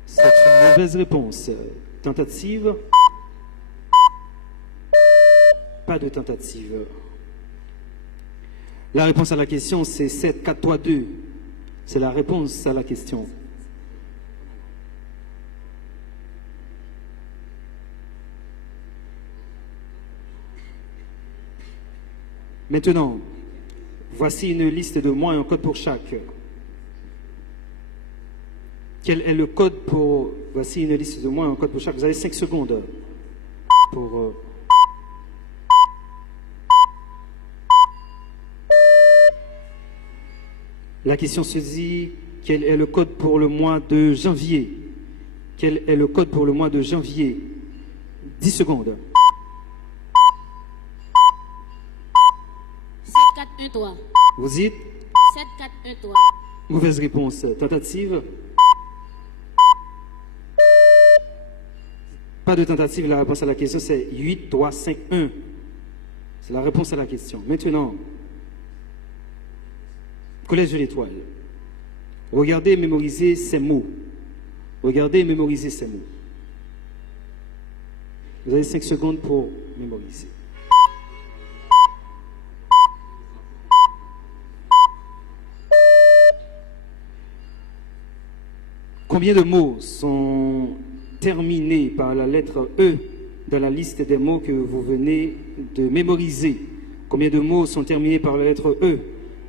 C'est une mauvaise réponse. Tentative? Pas de tentative. La réponse à la question, c'est 7, 4, 3, 2. C'est la réponse à la question. Maintenant, voici une liste de mois et un code pour chaque. Quel est le code pour... Voici une liste de mois et un code pour chaque. Vous avez 5 secondes pour... La question se dit, quel est le code pour le mois de janvier? Quel est le code pour le mois de janvier? 10 secondes. 7, 4, 1, 3. Vous dites 7, 4, 1, 3. mauvaise réponse. Tentative? Pas de tentative. La réponse à la question, c'est 8, 3, 5, 1. C'est la réponse à la question. Maintenant, Collège de l'Étoile. Regardez et mémorisez ces mots. Regardez et mémorisez ces mots. Vous avez 5 secondes pour mémoriser. Combien de mots sont terminés par la lettre E dans la liste des mots que vous venez de mémoriser? Combien de mots sont terminés par la lettre E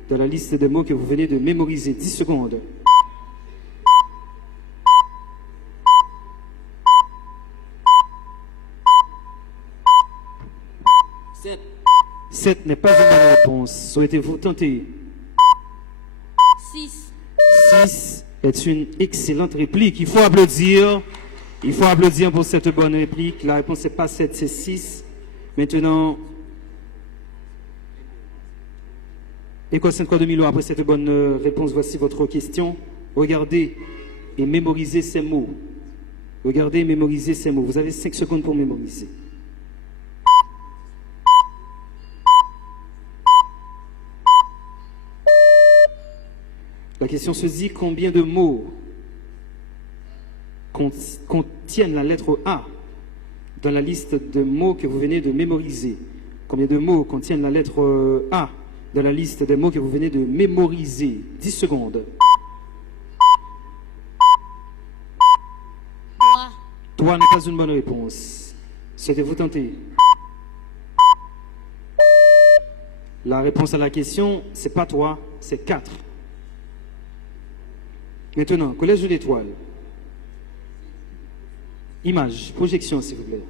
dans la liste des mots que vous venez de mémoriser? 10 secondes. 7. 7 n'est pas une bonne réponse. Souhaitez-vous tenter? 6. 6 est une excellente réplique. Il faut applaudir. Il faut applaudir pour cette bonne réplique. La réponse n'est pas 7, c'est 6. Maintenant, École Sainte-Croix de Milo, après cette bonne réponse, voici votre question. Regardez et mémorisez ces mots. Regardez et mémorisez ces mots. Vous avez 5 secondes pour mémoriser. question se dit combien de mots contiennent la lettre A dans la liste de mots que vous venez de mémoriser? Combien de mots contiennent la lettre A dans la liste des mots que vous venez de mémoriser? 10 secondes. 3. 3 n'est pas une bonne réponse. Souhaitez-vous tenter? La réponse à la question, c'est pas 3, c'est 4. Maintenant, collège de l'étoile. Image, projection, s'il vous plaît.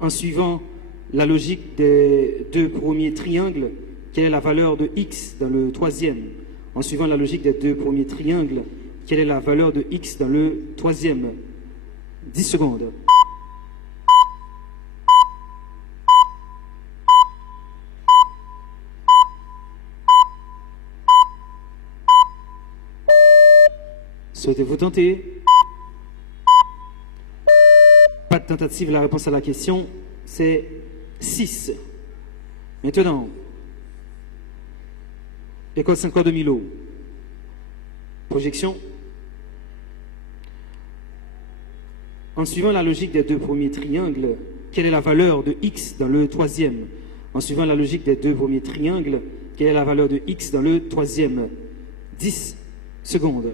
En suivant la logique des deux premiers triangles, quelle est la valeur de x dans le troisième? En suivant la logique des deux premiers triangles, quelle est la valeur de x dans le troisième? 10 secondes. Souhaitez-vous tenter? Pas de tentative, la réponse à la question, c'est 6. Maintenant, École Sainte-Croix de Milo. Projection. En suivant la logique des deux premiers triangles, quelle est la valeur de x dans le troisième? En suivant la logique des deux premiers triangles, quelle est la valeur de x dans le troisième? 10 secondes.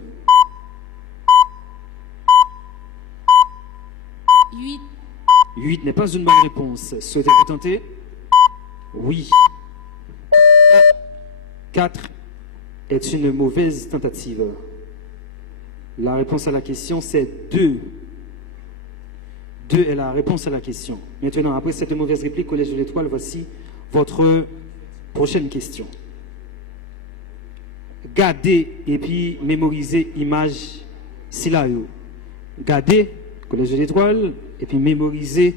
8. 8 n'est pas une bonne réponse. Souhaitez-vous tenter? Oui. 4 est une mauvaise tentative. La réponse à la question, c'est 2. 2 est la réponse à la question. Maintenant, après cette mauvaise réplique, Collège de l'Étoile, voici votre prochaine question. Gardez et puis mémorisez image Silayo. Gardez, Collège de l'Étoile, et puis mémorisez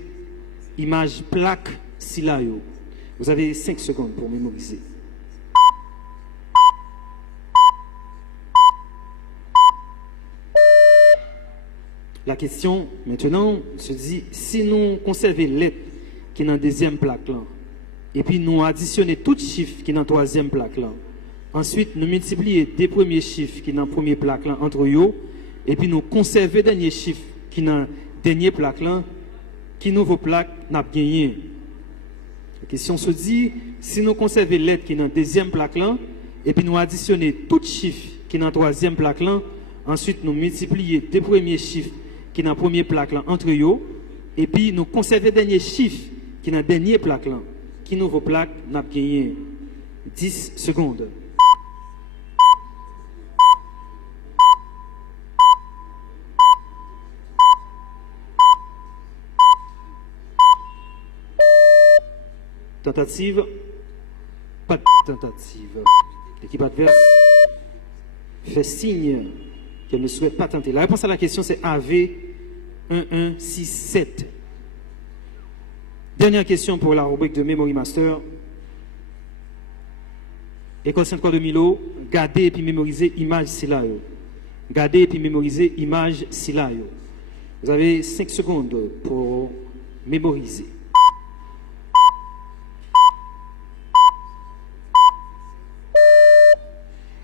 image plaque Silayo. Vous avez 5 secondes pour mémoriser. La question, maintenant, se dit, si nous conservons lettre qui est dans la deuxième plaque là, et puis nous additionnons tout chiffre qui est dans la troisième plaque là, ensuite nous multiplions des premiers chiffres qui sont dans la première plaque là entre eux, et puis nous conservons les derniers chiffres qui sont dans la dernière plaque là, qui nouveau plaque n'a pas gagné. La question se dit, si nous conservons lettre qui est dans la deuxième plaque là, et puis nous additionnons tout chiffre qui est dans la troisième plaque là, ensuite nous multiplions des premiers chiffres qui est dans la première plaque là, entre eux, et puis nous conservons les derniers chiffres qui est dans la dernière plaque là, qui nouveau plaque n'a pas gagné. 10 secondes. Tentative? Pas de tentative. L'équipe adverse fait signe qu'elle ne souhaite pas tenter. La réponse à la question, c'est AV 1167. Dernière question pour la rubrique de Memory Master. École Sainte-Croix de Milo, gardez et puis mémorisez image Silayo. Gardez et puis mémorisez image Silayo. Vous avez 5 secondes pour mémoriser.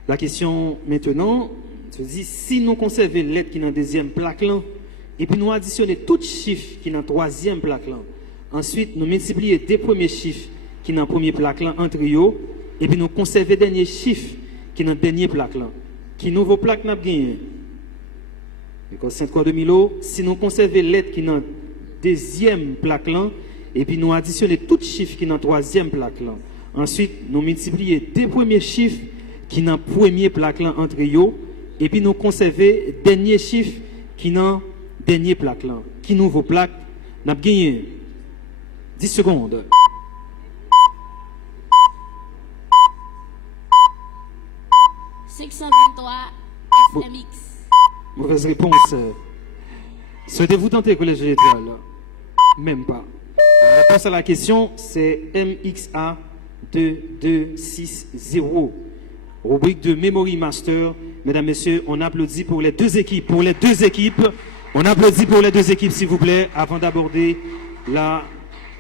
La question maintenant se dit, si nous conservons les lettres qui sont dans la deuxième plaque là, et puis nous additionnons tout chiffre qui est dans la troisième plaque là, ensuite nous multiplions des premiers chiffres qui sont dans la première plaque là entre eux, et puis nous conservons les derniers chiffres qui sont dans la dernière plaque là, qui nouveau plaque n'a pas gagné. École Sainte-Croix de Milo, si nous conservons les lettres qui sont dans la deuxième plaque là, et puis nous additionnons tout chiffre qui est dans la troisième plaque là, ensuite nous multiplions des premiers chiffres qui sont dans la première plaque là entre eux, et puis nous conservons les derniers chiffres qui sont dans la dernière plaque là, qui nouveau plaque n'a pas gagné. 10 secondes. « 523 FMX. Mauvaise réponse. Souhaitez-vous tenter, Collège de l'Étoile? Même pas. La réponse à la question, c'est MXA 2260. Rubrique de Memory Master. Mesdames, Messieurs, on applaudit pour les deux équipes. Pour les deux équipes. On applaudit pour les deux équipes, s'il vous plaît, avant d'aborder la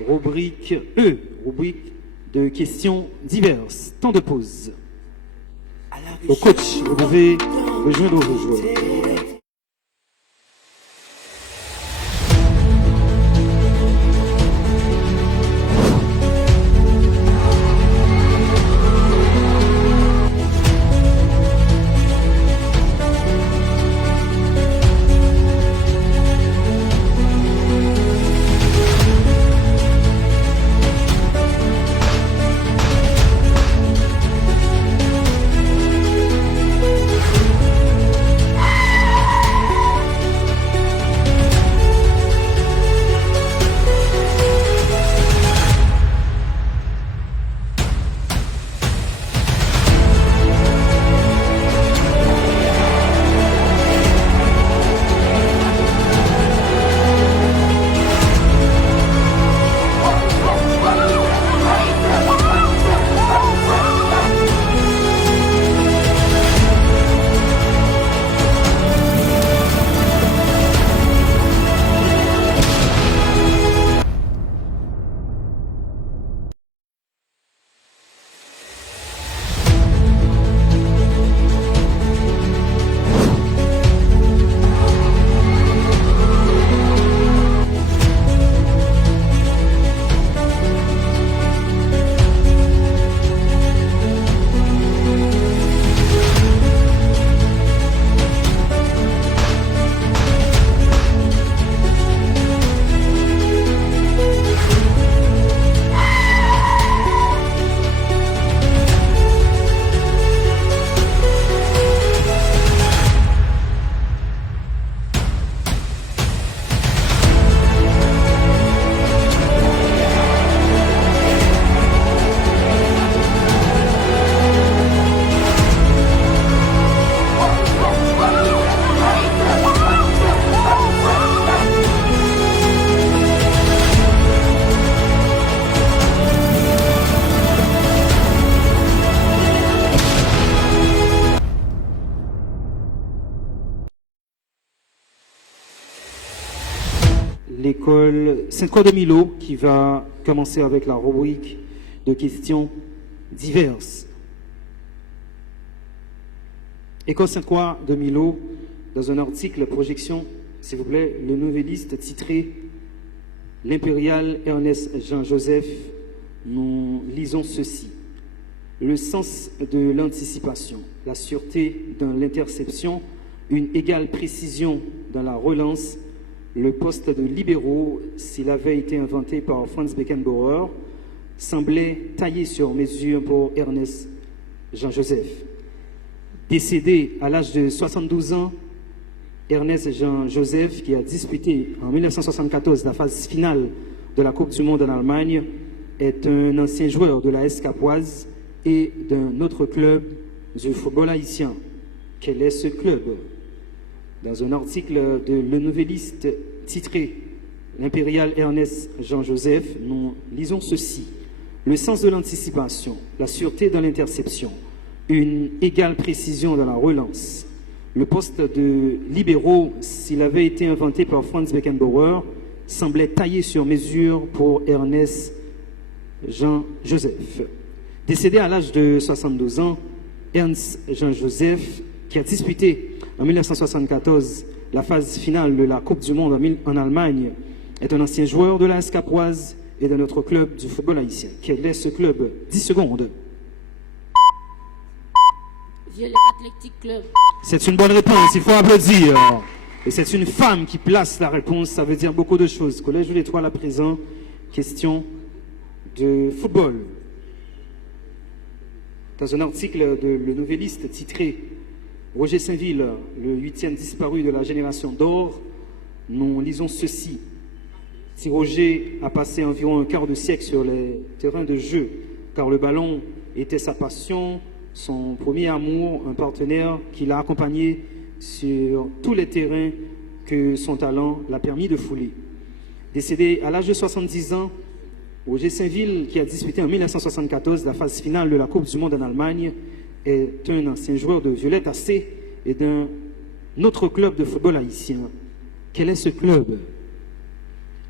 rubrique E. Rubrique de questions diverses. Temps de pause. Au coach, vous pouvez rejoindre vos joueurs. L'école Sainte-Croix de Milo qui va commencer avec la rubrique de questions diverses. École Sainte-Croix de Milo, dans un article projection, s'il vous plaît, le nouvelliste titré L'impérial Ernest Jean-Joseph, nous lisons ceci. Le sens de l'anticipation, la sûreté dans l'interception, une égale précision dans la relance, le poste de libéraux, s'il avait été inventé par Franz Beckenbauer, semblait taillé sur mesure pour Ernest Jean-Joseph. Décédé à l'âge de 72 ans, Ernest Jean-Joseph, qui a disputé en 1974 la phase finale de la Coupe du Monde en Allemagne, est un ancien joueur de la S Capoise et d'un autre club du football haïtien. Quel est ce club ? Dans un article de Le Nouvelliste titré L'impérial Ernest Jean-Joseph, nous lisons ceci. Le sens de l'anticipation, la sûreté dans l'interception, une égale précision dans la relance. Le poste de libéraux, s'il avait été inventé par Franz Beckenbauer, semblait taillé sur mesure pour Ernest Jean-Joseph. Décédé à l'âge de 72 ans, Ernst Jean-Joseph, qui a disputé en 1974 la phase finale de la Coupe du Monde en Allemagne, est un ancien joueur de la S Capoise et de notre club du football haïtien. Quel est ce club ? 10 secondes. Violet Athletic Club. C'est une bonne réponse, il faut applaudir. Et c'est une femme qui place la réponse, ça veut dire beaucoup de choses. Collège de l'Étoile à présent, question de football. Dans un article de Le Nouvelliste titré Roger Saint-Ville, le 8e disparu de la génération d'or, nous lisons ceci. Si Roger a passé environ un quart de siècle sur les terrains de jeu, car le ballon était sa passion, son premier amour, un partenaire qui l'a accompagné sur tous les terrains que son talent l'a permis de fouler. Décédé à l'âge de 70 ans, Roger Saint-Ville, qui a disputé en 1974 la phase finale de la Coupe du Monde en Allemagne, est un ancien joueur de Violette AC et d'un autre club de football haïtien. Quel est ce club ?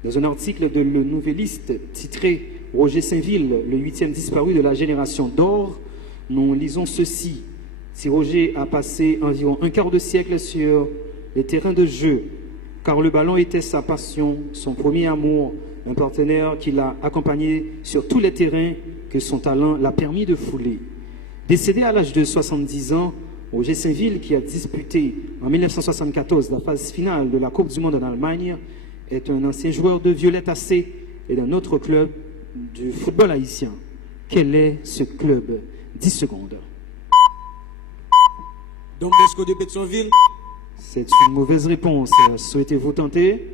Dans un article de Le Nouvelliste titré Roger Saint-Ville, le 8e disparu de la génération d'or, nous lisons ceci. Si Roger a passé environ un quart de siècle sur les terrains de jeu, car le ballon était sa passion, son premier amour, un partenaire qui l'a accompagné sur tous les terrains que son talent l'a permis de fouler. Décédé à l'âge de 70 ans, Roger Saint-Ville, qui a disputé en 1974 la phase finale de la Coupe du Monde en Allemagne, est un ancien joueur de Violette AC et d'un autre club du football haïtien. Quel est ce club? 10 secondes. Don Bosco de Pétionville. C'est une mauvaise réponse. Souhaitez-vous tenter?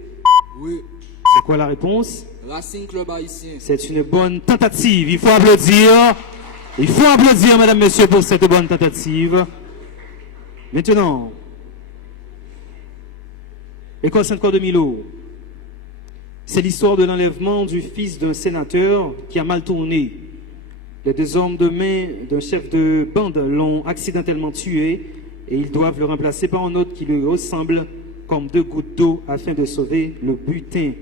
Oui. C'est quoi la réponse? Racing Club haïtien. C'est une bonne tentative. Il faut applaudir. Il faut applaudir, mesdames, messieurs, pour cette bonne tentative. Maintenant, École Sainte-Croix de Milo. C'est l'histoire de l'enlèvement du fils d'un sénateur qui a mal tourné. Les deux hommes de main d'un chef de bande l'ont accidentellement tué et ils doivent le remplacer par un autre qui lui ressemble comme deux gouttes d'eau afin de sauver le butin.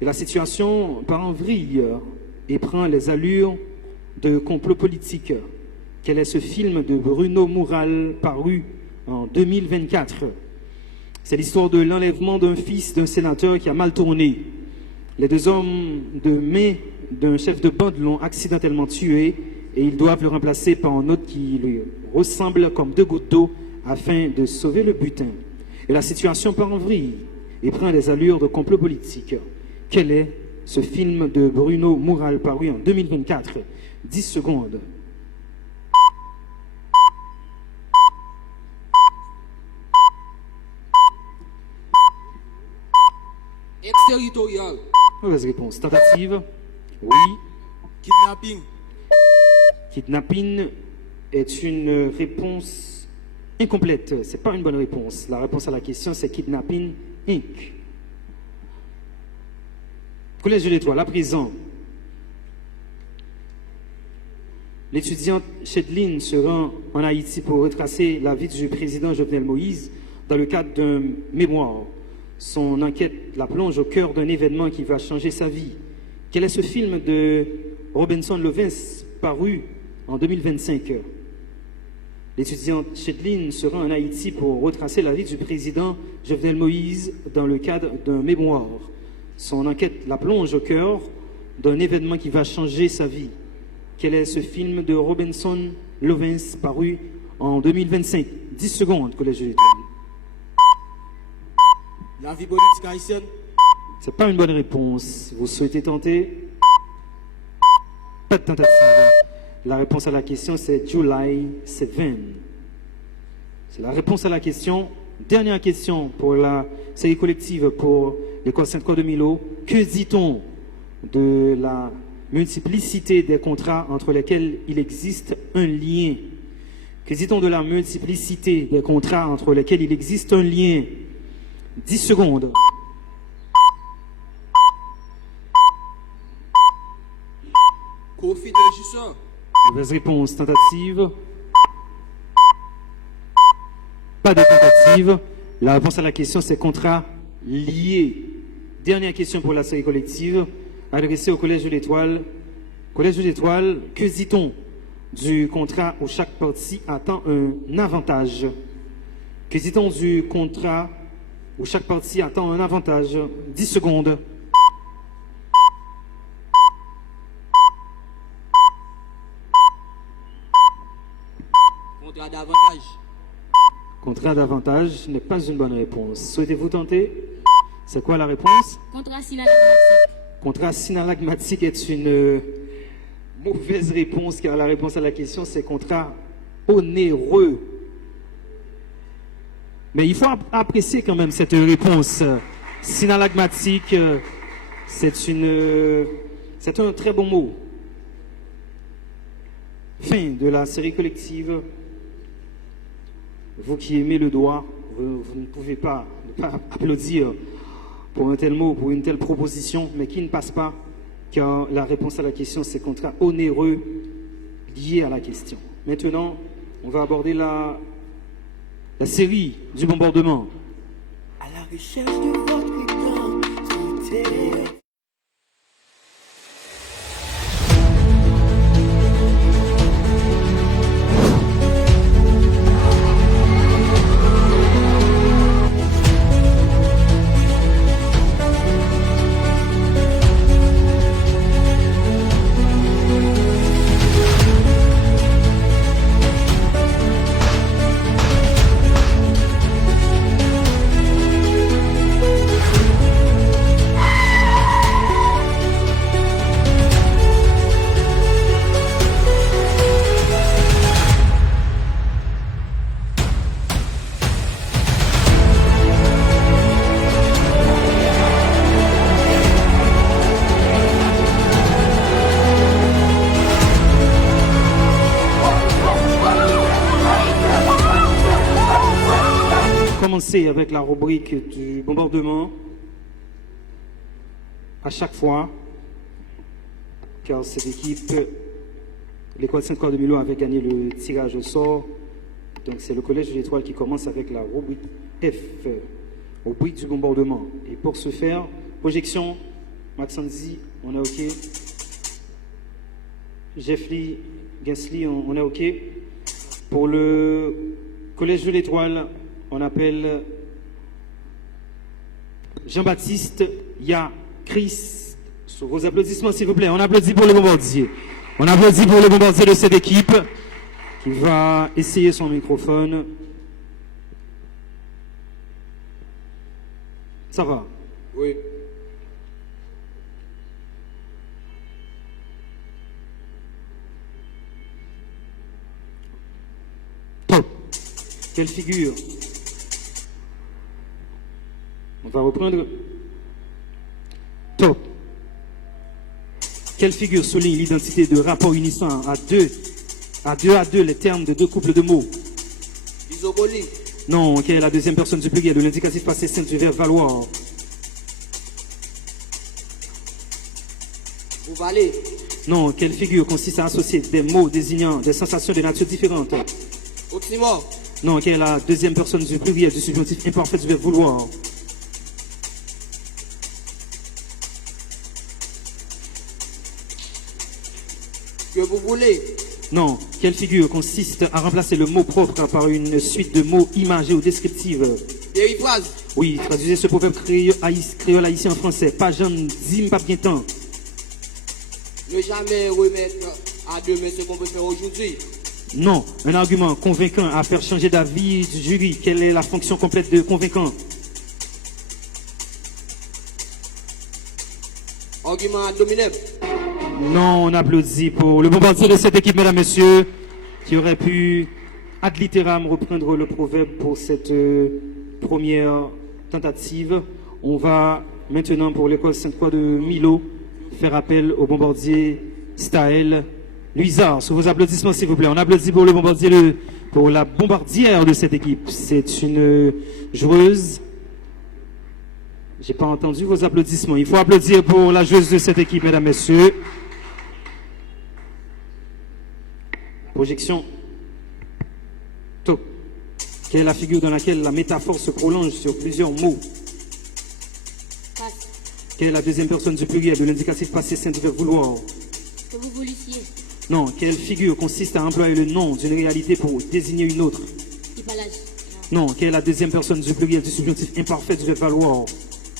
Et la situation part en vrille et prend les allures de complot politique. Quel est ce film de Bruno Moural paru en 2024? C'est l'histoire de l'enlèvement d'un fils d'un sénateur qui a mal tourné. Les deux hommes de main d'un chef de bande l'ont accidentellement tué et ils doivent le remplacer par un autre qui lui ressemble comme deux gouttes d'eau afin de sauver le butin. Et la situation part en vrille et prend des allures de complot politique. Quel est ce film de Bruno Moural paru en 2024? 10 secondes. Exterritorial. Mauvaise réponse. Tentative. Oui. Kidnapping. Kidnapping est une réponse incomplète. C'est pas une bonne réponse. La réponse à la question, c'est Kidnapping Inc. Collège de l'Étoile, à présent. L'étudiante Chedline se rend en Haïti pour retracer la vie du président Jovenel Moïse dans le cadre d'un mémoire. Son enquête la plonge au cœur d'un événement qui va changer sa vie. Quel est ce film de Robinson Lovins paru en 2025? L'étudiante Chedline se rend en Haïti pour retracer la vie du président Jovenel Moïse dans le cadre d'un mémoire. Son enquête la plonge au cœur d'un événement qui va changer sa vie. Quel est ce film de Robinson Lovins paru en 2025? 10 secondes, Collège de l'Étoile. La vie politique haïtienne. C'est pas une bonne réponse. Vous souhaitez tenter? Pas de tentative. La réponse à la question, c'est July 7. C'est la réponse à la question. Dernière question pour la série collective pour l'école Sainte-Croix de Milo. Que dit-on de la multiplicité des contrats entre lesquels il existe un lien? Que dit-on de la multiplicité des contrats entre lesquels il existe un lien? 10 secondes. Conflit de régisseur. Mauvaise réponse. Tentative. Pas de tentative. La réponse à la question, c'est contrat lié. Dernière question pour la série collective, adressée au Collège de l'Étoile. Collège de l'Étoile, que dit-on du contrat où chaque partie attend un avantage? Que dit-on du contrat où chaque partie attend un avantage? 10 secondes. Contrat d'avantage. Contrat d'avantage n'est pas une bonne réponse. Souhaitez-vous tenter? C'est quoi la réponse? Contrat synalagmatique. Contrat synalagmatique est une mauvaise réponse car la réponse à la question c'est contrat onéreux. Mais il faut apprécier quand même cette réponse. Synalagmatique, c'est un très bon mot. Fin de la série collective. Vous qui aimez le droit, vous ne pouvez pas applaudir pour un tel mot, pour une telle proposition, mais qui ne passe pas, car la réponse à la question, c'est contrat onéreux lié à la question. Maintenant, on va aborder la série du bombardement. À la recherche de votre identité. commencer avec la rubrique du bombardement à chaque fois, car cette équipe, l'école Sainte-Croix de Milo, avait gagné le tirage au sort. Donc c'est le Collège de l'Étoile qui commence avec la rubrique F, rubrique du bombardement. Et pour ce faire, projection, Maxenzi, on est OK. Jeffrey Gensly, on est OK. Pour le Collège de l'Étoile, on appelle Jean-Baptiste Ya Chris. Sur vos applaudissements, s'il vous plaît. On applaudit pour le bombardier. On applaudit pour le bombardier de cette équipe qui va essayer son microphone. Ça va? Oui. Top. Quelle figure? On va reprendre. Top. Quelle figure souligne l'identité de rapport unissant à deux les termes de deux couples de mots? Isoboli. Non, quelle est la deuxième personne du pluriel de l'indicatif passé simple du verbe valoir? Vous valez. Non, quelle figure consiste à associer des mots désignant des sensations de nature différente? Oxymore. Non, quelle est la deuxième personne du pluriel du subjonctif imparfait du verbe vouloir? Que vous voulez. Non, quelle figure consiste à remplacer le mot propre par une suite de mots imagés ou descriptifs? Périphrase. Oui, traduisez ce proverbe créole haïtien en français. Pas Jeanne, Zim, pas bien temps. Ne jamais remettre à demain ce qu'on peut faire aujourd'hui. Non, un argument convaincant à faire changer d'avis du jury. Quelle est la fonction complète de convaincant? Argument dominable. Non, on applaudit pour le bombardier de cette équipe, mesdames, messieurs, qui aurait pu ad littéram reprendre le proverbe pour cette première tentative. On va maintenant, pour l'école Sainte-Croix de Milo, faire appel au bombardier Staël Luisard. Sous vos applaudissements, s'il vous plaît. On applaudit pour le bombardier, pour la bombardière de cette équipe. C'est une joueuse. J'ai pas entendu vos applaudissements. Il faut applaudir pour la joueuse de cette équipe, mesdames, messieurs. Projection. Top. Quelle est la figure dans laquelle la métaphore se prolonge sur plusieurs mots? Passe. Quelle est la deuxième personne du pluriel de l'indicatif passé simple du verbe vouloir? Que vous voulissiez. Non, quelle figure consiste à employer le nom d'une réalité pour désigner une autre? Hypalage. Non, quelle est la deuxième personne du pluriel du subjonctif imparfait du verbe valoir?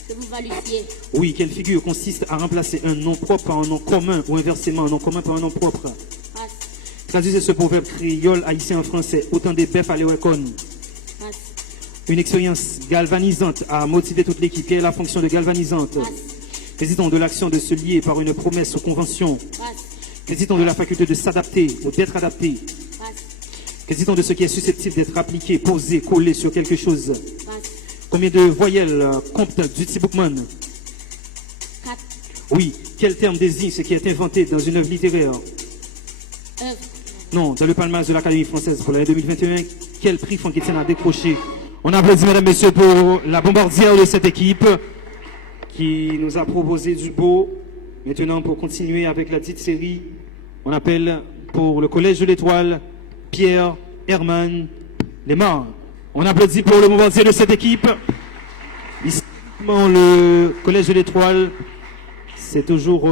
Que vous valussiez. Oui, quelle figure consiste à remplacer un nom propre par un nom commun ou inversement un nom commun par un nom propre? Passe. Traduisez ce proverbe créole haïtien en français. Autant des bœufs à l'éwekon. Passe. Une expérience galvanisante a motivé toute l'équipe. Quelle est la fonction de galvanisante? Passe. Président de l'action de se lier par une promesse ou convention. Passe. Président de la faculté de s'adapter ou d'être adapté. Passe. Président de ce qui est susceptible d'être appliqué, posé, collé sur quelque chose. Passe. Combien de voyelles compte Duty Bookman? 4. Oui. Quel terme désigne ce qui est inventé dans une œuvre littéraire? Œuvre. Non, dans le palmarès de l'Académie française pour l'année 2021, quel prix Fonquetienne a décroché? On applaudit, mesdames, messieurs, pour la bombardière de cette équipe qui nous a proposé du beau. Maintenant, pour continuer avec la petite série, on appelle pour le Collège de l'Étoile Pierre Herman Lemar. On applaudit pour le bombardier de cette équipe. Ici, le Collège de l'Étoile, c'est toujours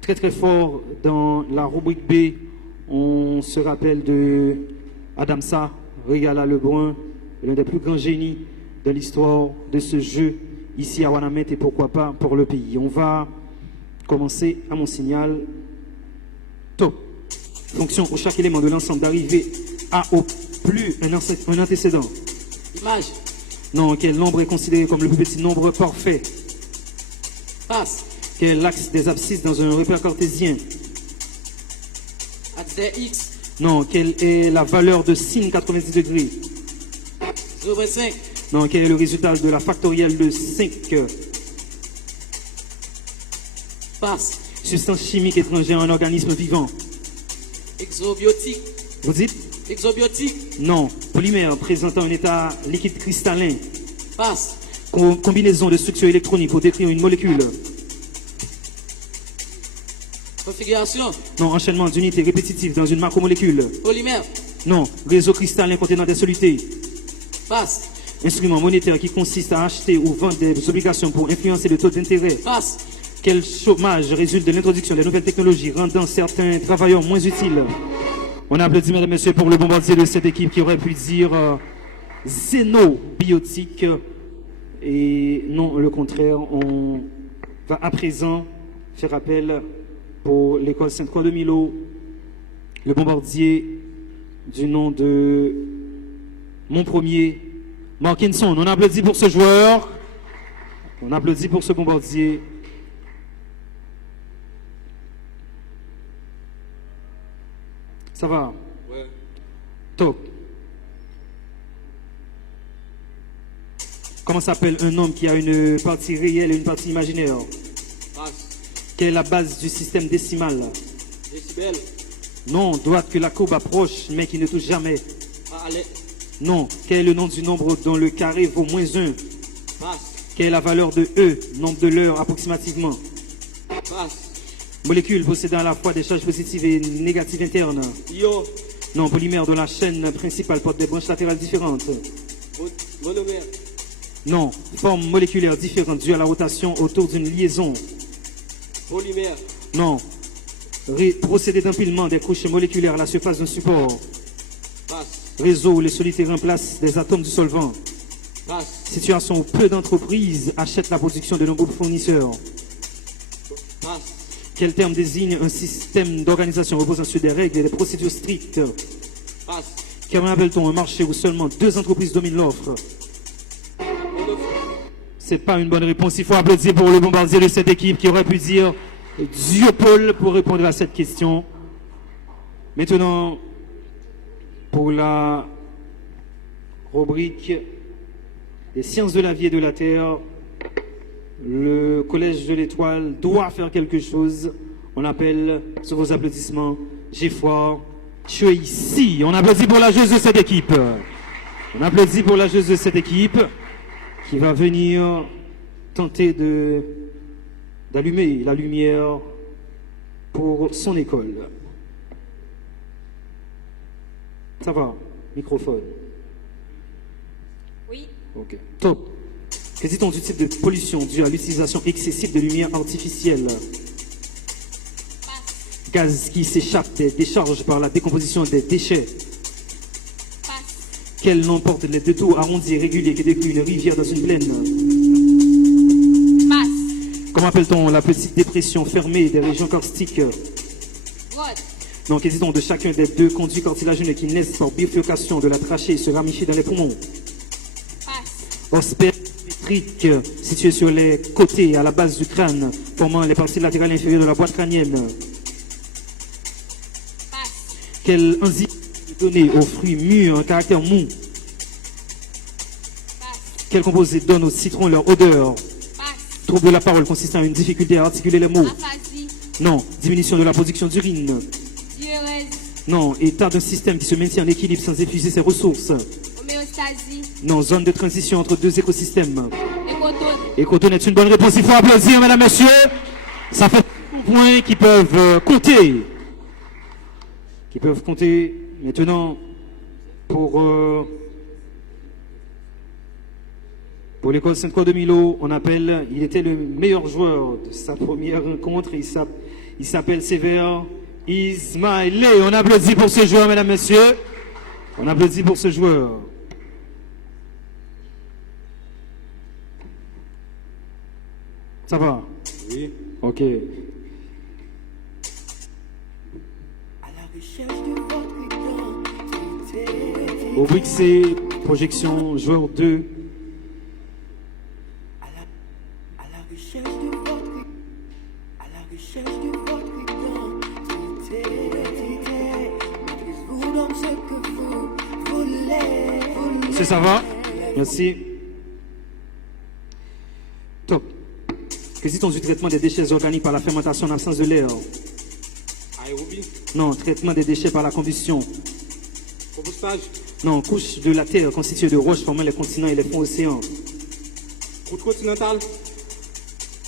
très très fort dans la rubrique B. On se rappelle de Adamsa, Regala Lebrun, l'un des plus grands génies de l'histoire de ce jeu ici à Wanamet et pourquoi pas pour le pays. On va commencer à mon signal. Top. Fonction pour chaque élément de l'ensemble d'arriver à au plus un antécédent. Image. Non, quel nombre est considéré comme le plus petit nombre parfait? Passe. Quel est l'axe des abscisses dans un repère cartésien? Axe des X. Non, quelle est la valeur de sin 90 degrés? 0,5. Non, quel est le résultat de la factorielle de 5? Passe. Substance chimique étrangère à un organisme vivant. Exobiotique. Vous dites? Exobiotique. Non. Polymère présentant un état liquide cristallin. Passe. Combinaison de structures électroniques pour décrire une molécule. Configuration. Non. Enchaînement d'unités répétitives dans une macromolécule. Polymère. Non. Réseau cristallin contenant des solutés. Passe. Instrument monétaire qui consiste à acheter ou vendre des obligations pour influencer le taux d'intérêt. Passe. Quel chômage résulte de l'introduction des nouvelles technologies rendant certains travailleurs moins utiles? On applaudit, mesdames et messieurs, pour le bombardier de cette équipe qui aurait pu dire xénobiotique. Et non, le contraire. On va à présent faire appel pour l'école Sainte-Croix de Milo, le bombardier du nom de mon premier, Markinson. On applaudit pour ce joueur. On applaudit pour ce bombardier. Ça va? Ouais. Top. Comment s'appelle un homme qui a une partie réelle et une partie imaginaire? Passe. Quelle est la base du système décimal? Décibel. Non, droite que la courbe approche mais qui ne touche jamais. Allez. Non. Quel est le nom du nombre dont le carré vaut -1? Passe. Quelle est la valeur de E, nombre de l'heure approximativement? Passe. Molécule possédant à la fois des charges positives et négatives internes. Ion. Non. Polymère dont la chaîne principale porte des branches latérales différentes. Monomère. Non. Forme moléculaire différente due à la rotation autour d'une liaison. Polymère. Non. Procédé d'empilement des couches moléculaires à la surface d'un support. Passe. Réseau où les solutés remplacent des atomes du solvant. Passe. Situation où peu d'entreprises achètent la production de nombreux fournisseurs. Passe. Quel terme désigne un système d'organisation reposant sur des règles et des procédures strictes? Passe. Comment appelle-t-on un marché où seulement 2 entreprises dominent l'offre? C'est pas une bonne réponse. Il faut applaudir pour le bombardier de cette équipe qui aurait pu dire Diopole pour répondre à cette question. Maintenant, pour la rubrique des sciences de la vie et de la terre, le Collège de l'Étoile doit faire quelque chose. On appelle, sur vos applaudissements, Geoffroy Choueissi. On applaudit pour la joueuse de cette équipe. On applaudit pour la joueuse de cette équipe qui va venir tenter d'allumer la lumière pour son école. Ça va? Microphone. Oui. Ok. Top. Que dit-on du type de pollution due à l'utilisation excessive de lumière artificielle? Gaz qui s'échappe des décharges par la décomposition des déchets. Passe. Quel nom portent les 2 taux arrondis et réguliers qui découvrent une rivière dans une plaine? Passe. Comment appelle-t-on la petite dépression fermée des régions karstiques? Grotte. Donc, que dit-on de chacun des 2 conduits cartilagineux qui naissent par bifurcation de la trachée et se ramifient dans les poumons? Passe. Osper métrique situé sur les côtés à la base du crâne, formant les parties latérales inférieures de la boîte crânienne. Passe. Quel enzyme est donné aux fruits mûrs un caractère mou? Passe. Quel composé donne aux citrons leur odeur? Passe. Trouble de la parole consistant à une difficulté à articuler les mots. Aphasie. Non. Diminution de la production d'urine. Diurèse. Non. État d'un système qui se maintient en équilibre sans épuiser ses ressources. Homéostasie. Non. Zone de transition entre 2 écosystèmes. Écotone. Écotone est une bonne réponse. Il faut applaudir, mesdames, messieurs. Ça fait des points qui peuvent compter. Qui peuvent compter. Maintenant, pour l'école Sainte-Croix de Milo, on appelle, il était le meilleur joueur de sa première rencontre. Il s'appelle Sévère Ismailé. On applaudit pour ce joueur, mesdames, messieurs. On applaudit pour ce joueur. Ça va? Oui. Ok. À la recherche de votre identité. Rubrique C, projection, joueur 2. À la recherche de votre identité. Maîtrise-vous dans ce que vous voulez. Monsieur, ça va? Merci. Top. Que dit-on du traitement des déchets organiques par la fermentation en absence de l'air? Aérobie. Non, traitement des déchets par la combustion. Compostage. Non, couche de la Terre constituée de roches formant les continents et les fonds océans. Route continentale.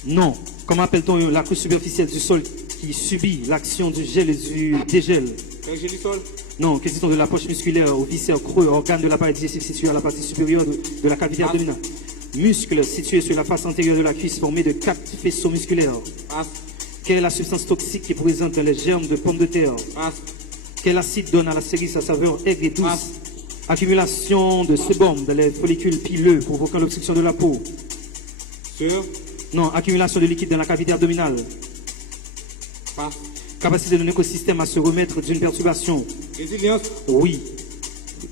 Non. Comment appelle-t-on la couche superficielle du sol qui subit l'action du gel et du dégel? Pergélisol. Non. Que dit-on de la poche musculaire au viscère creux, organe de l'appareil digestif situé à la partie supérieure de la cavité abdominale? Muscle situé sur la face antérieure de la cuisse formé de 4 faisceaux musculaires. Passe. Quelle est la substance toxique qui est présente dans les germes de pommes de terre? Passe. Quel acide donne à la cerise sa saveur aigre et douce? Passe. Accumulation de sébum dans les follicules pileux provoquant l'obstruction de la peau. Sur. Non. Accumulation de liquide dans la cavité abdominale. Passe. Capacité de l'écosystème à se remettre d'une perturbation. Résilience. Oui.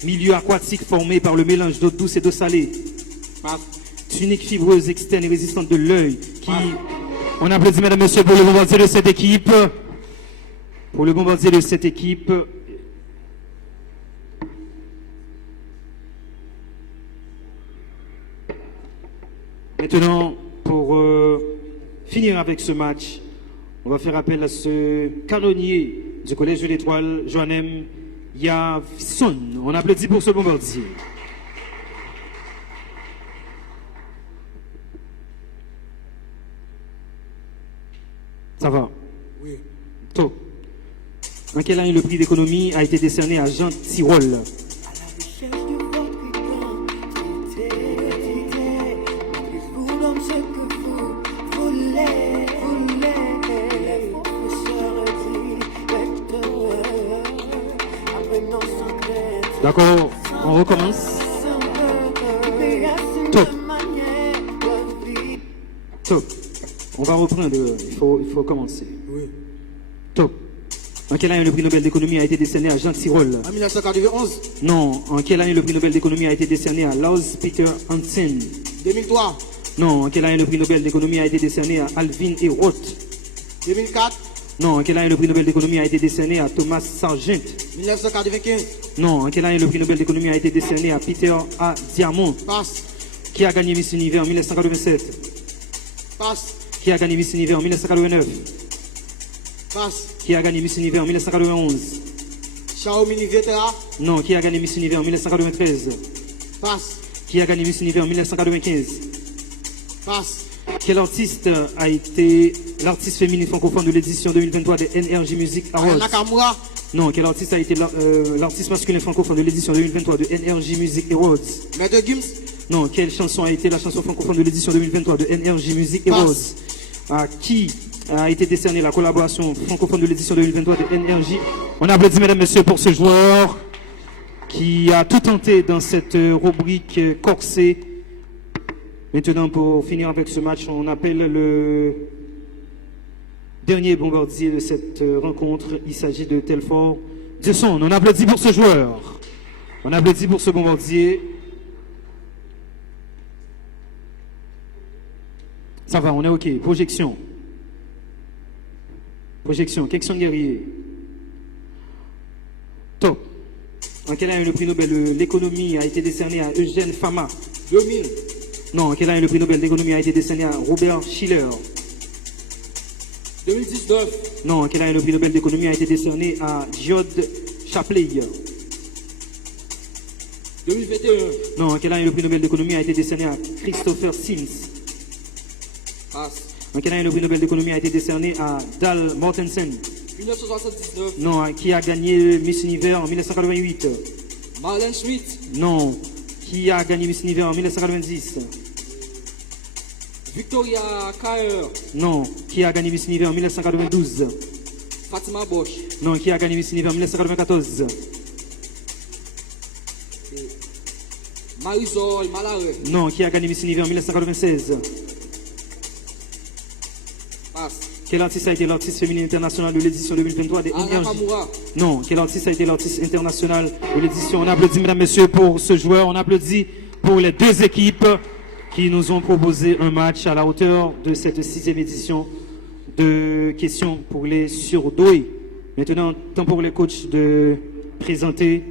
Milieu aquatique formé par le mélange d'eau douce et d'eau salée. Passe. Tunique fibreuse externe et résistante de l'œil qui... On applaudit mesdames et messieurs pour le bombardier de cette équipe. Pour le bombardier de cette équipe. Maintenant, pour finir avec ce match, on va faire appel à ce canonnier du Collège de l'Étoile, Joannem Yavson. On applaudit pour ce bombardier. Ça va? Oui. Top. En quelle année le prix d'économie a été décerné à Jean Tirole? À la recherche de votre identité, montrez-vous l'homme ce que vous voulez. Les professeurs directeurs, apprenons sans crainte. D'accord, on recommence. Top. Top. On va reprendre, il faut commencer. Oui. Top. En quelle année le prix Nobel d'économie a été décerné à Jean Tirole? En 1991. Non. En quelle année le prix Nobel d'économie a été décerné à Lars Peter Hansen? 2003. Non. En quelle année le prix Nobel d'économie a été décerné à Alvin E. Roth? 2004. Non. En quelle année le prix Nobel d'économie a été décerné à Thomas Sargent? 1995. Non. En quelle année le prix Nobel d'économie a été décerné à Peter A. Diamond? Passe. Qui a gagné Miss Univers en 1987? Passe. Qui a gagné Miss Univers en 1989? Passe. Qui a gagné Miss Univers en 1991? Xiaomi Vetera. Non. Qui a gagné Miss Univers en 1993? Passe. Qui a gagné Miss Univers en 1995? Passe. Quel artiste a été l'artiste féminine francophone de l'édition 2023 des NRJ Music Awards? Ayana Kamura. Non. Quel artiste a été l'artiste masculin francophone de l'édition 2023 de NRJ Music Awards? Maître Gims. Non. Quelle chanson a été la chanson francophone de l'édition 2023 de NRJ Music Passe. Awards? À qui a été décernée la collaboration francophone de l'édition 2023 de NRJ? On applaudit mesdames et messieurs pour ce joueur qui a tout tenté dans cette rubrique corsée. Maintenant, pour finir avec ce match, on appelle le dernier bombardier de cette rencontre. Il s'agit de Telfort Dusson. On applaudit pour ce joueur. On applaudit pour ce bombardier. Ça va, on est OK. Projection. Projection. Question guerrier. Top. En quelle année le prix Nobel de l'économie a été décerné à Eugène Fama? 2000. Non. En quelle année le prix Nobel d'économie a été décerné à Robert Schiller? 2019. Non. En quelle année le prix Nobel d'économie a été décerné à Giode Shapley? 2021. Non. En quelle année le prix Nobel d'économie a été décerné à Christopher Sims? Passe. En quelle année le prix Nobel d'économie a été décerné à Dal Mortensen? 1979. Non. Qui a gagné Miss Univers en 1988? Marlène Schmitt. Non. Qui a gagné Miss Univers en 1990? Victoria Kayer. Non. Qui a gagné Miss Univers en 1992? Fatima Bosch. Non. Qui a gagné Miss Univers en 1994? Marisol Malare. Non. Qui a gagné Miss Univers en 1996? Passe. Quel artiste a été l'artiste féminine internationale de l'édition 2023 des Ayana NRJ? Kamura. Non. Quel artiste a été l'artiste international de l'édition? On applaudit, mesdames, messieurs, pour ce joueur. On applaudit pour les deux équipes qui nous ont proposé un match à la hauteur de cette 6e édition de questions pour les surdoués. Maintenant, temps pour les coachs de présenter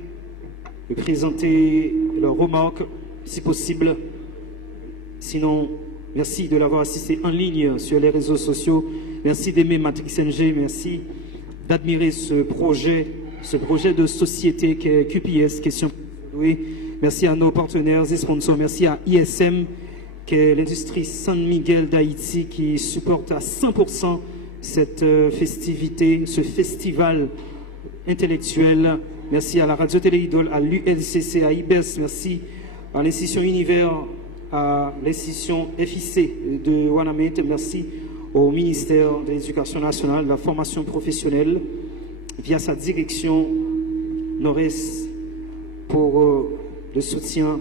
leurs remarques, si possible. Sinon, merci de l'avoir assisté en ligne sur les réseaux sociaux. Merci d'aimer Matrix NG. Merci d'admirer ce projet ce projet de société qu'est QPS, Question. Oui. Merci à nos partenaires et sponsors. Merci à ISM, qui est l'industrie San Miguel d'Haïti, qui supporte à 100% cette festivité, ce festival intellectuel. Merci à la Radio-Télé Idole, à l'ULCC, à IBES. Merci à l'institution Univers, à l'institution FIC de Wanamete. Merci au ministère de l'Éducation nationale, de la formation professionnelle, via sa direction Nord-Est, pour le soutien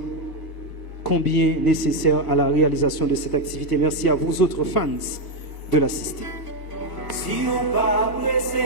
combien nécessaire à la réalisation de cette activité. Merci à vous autres fans de l'assister. Si on pas pressé,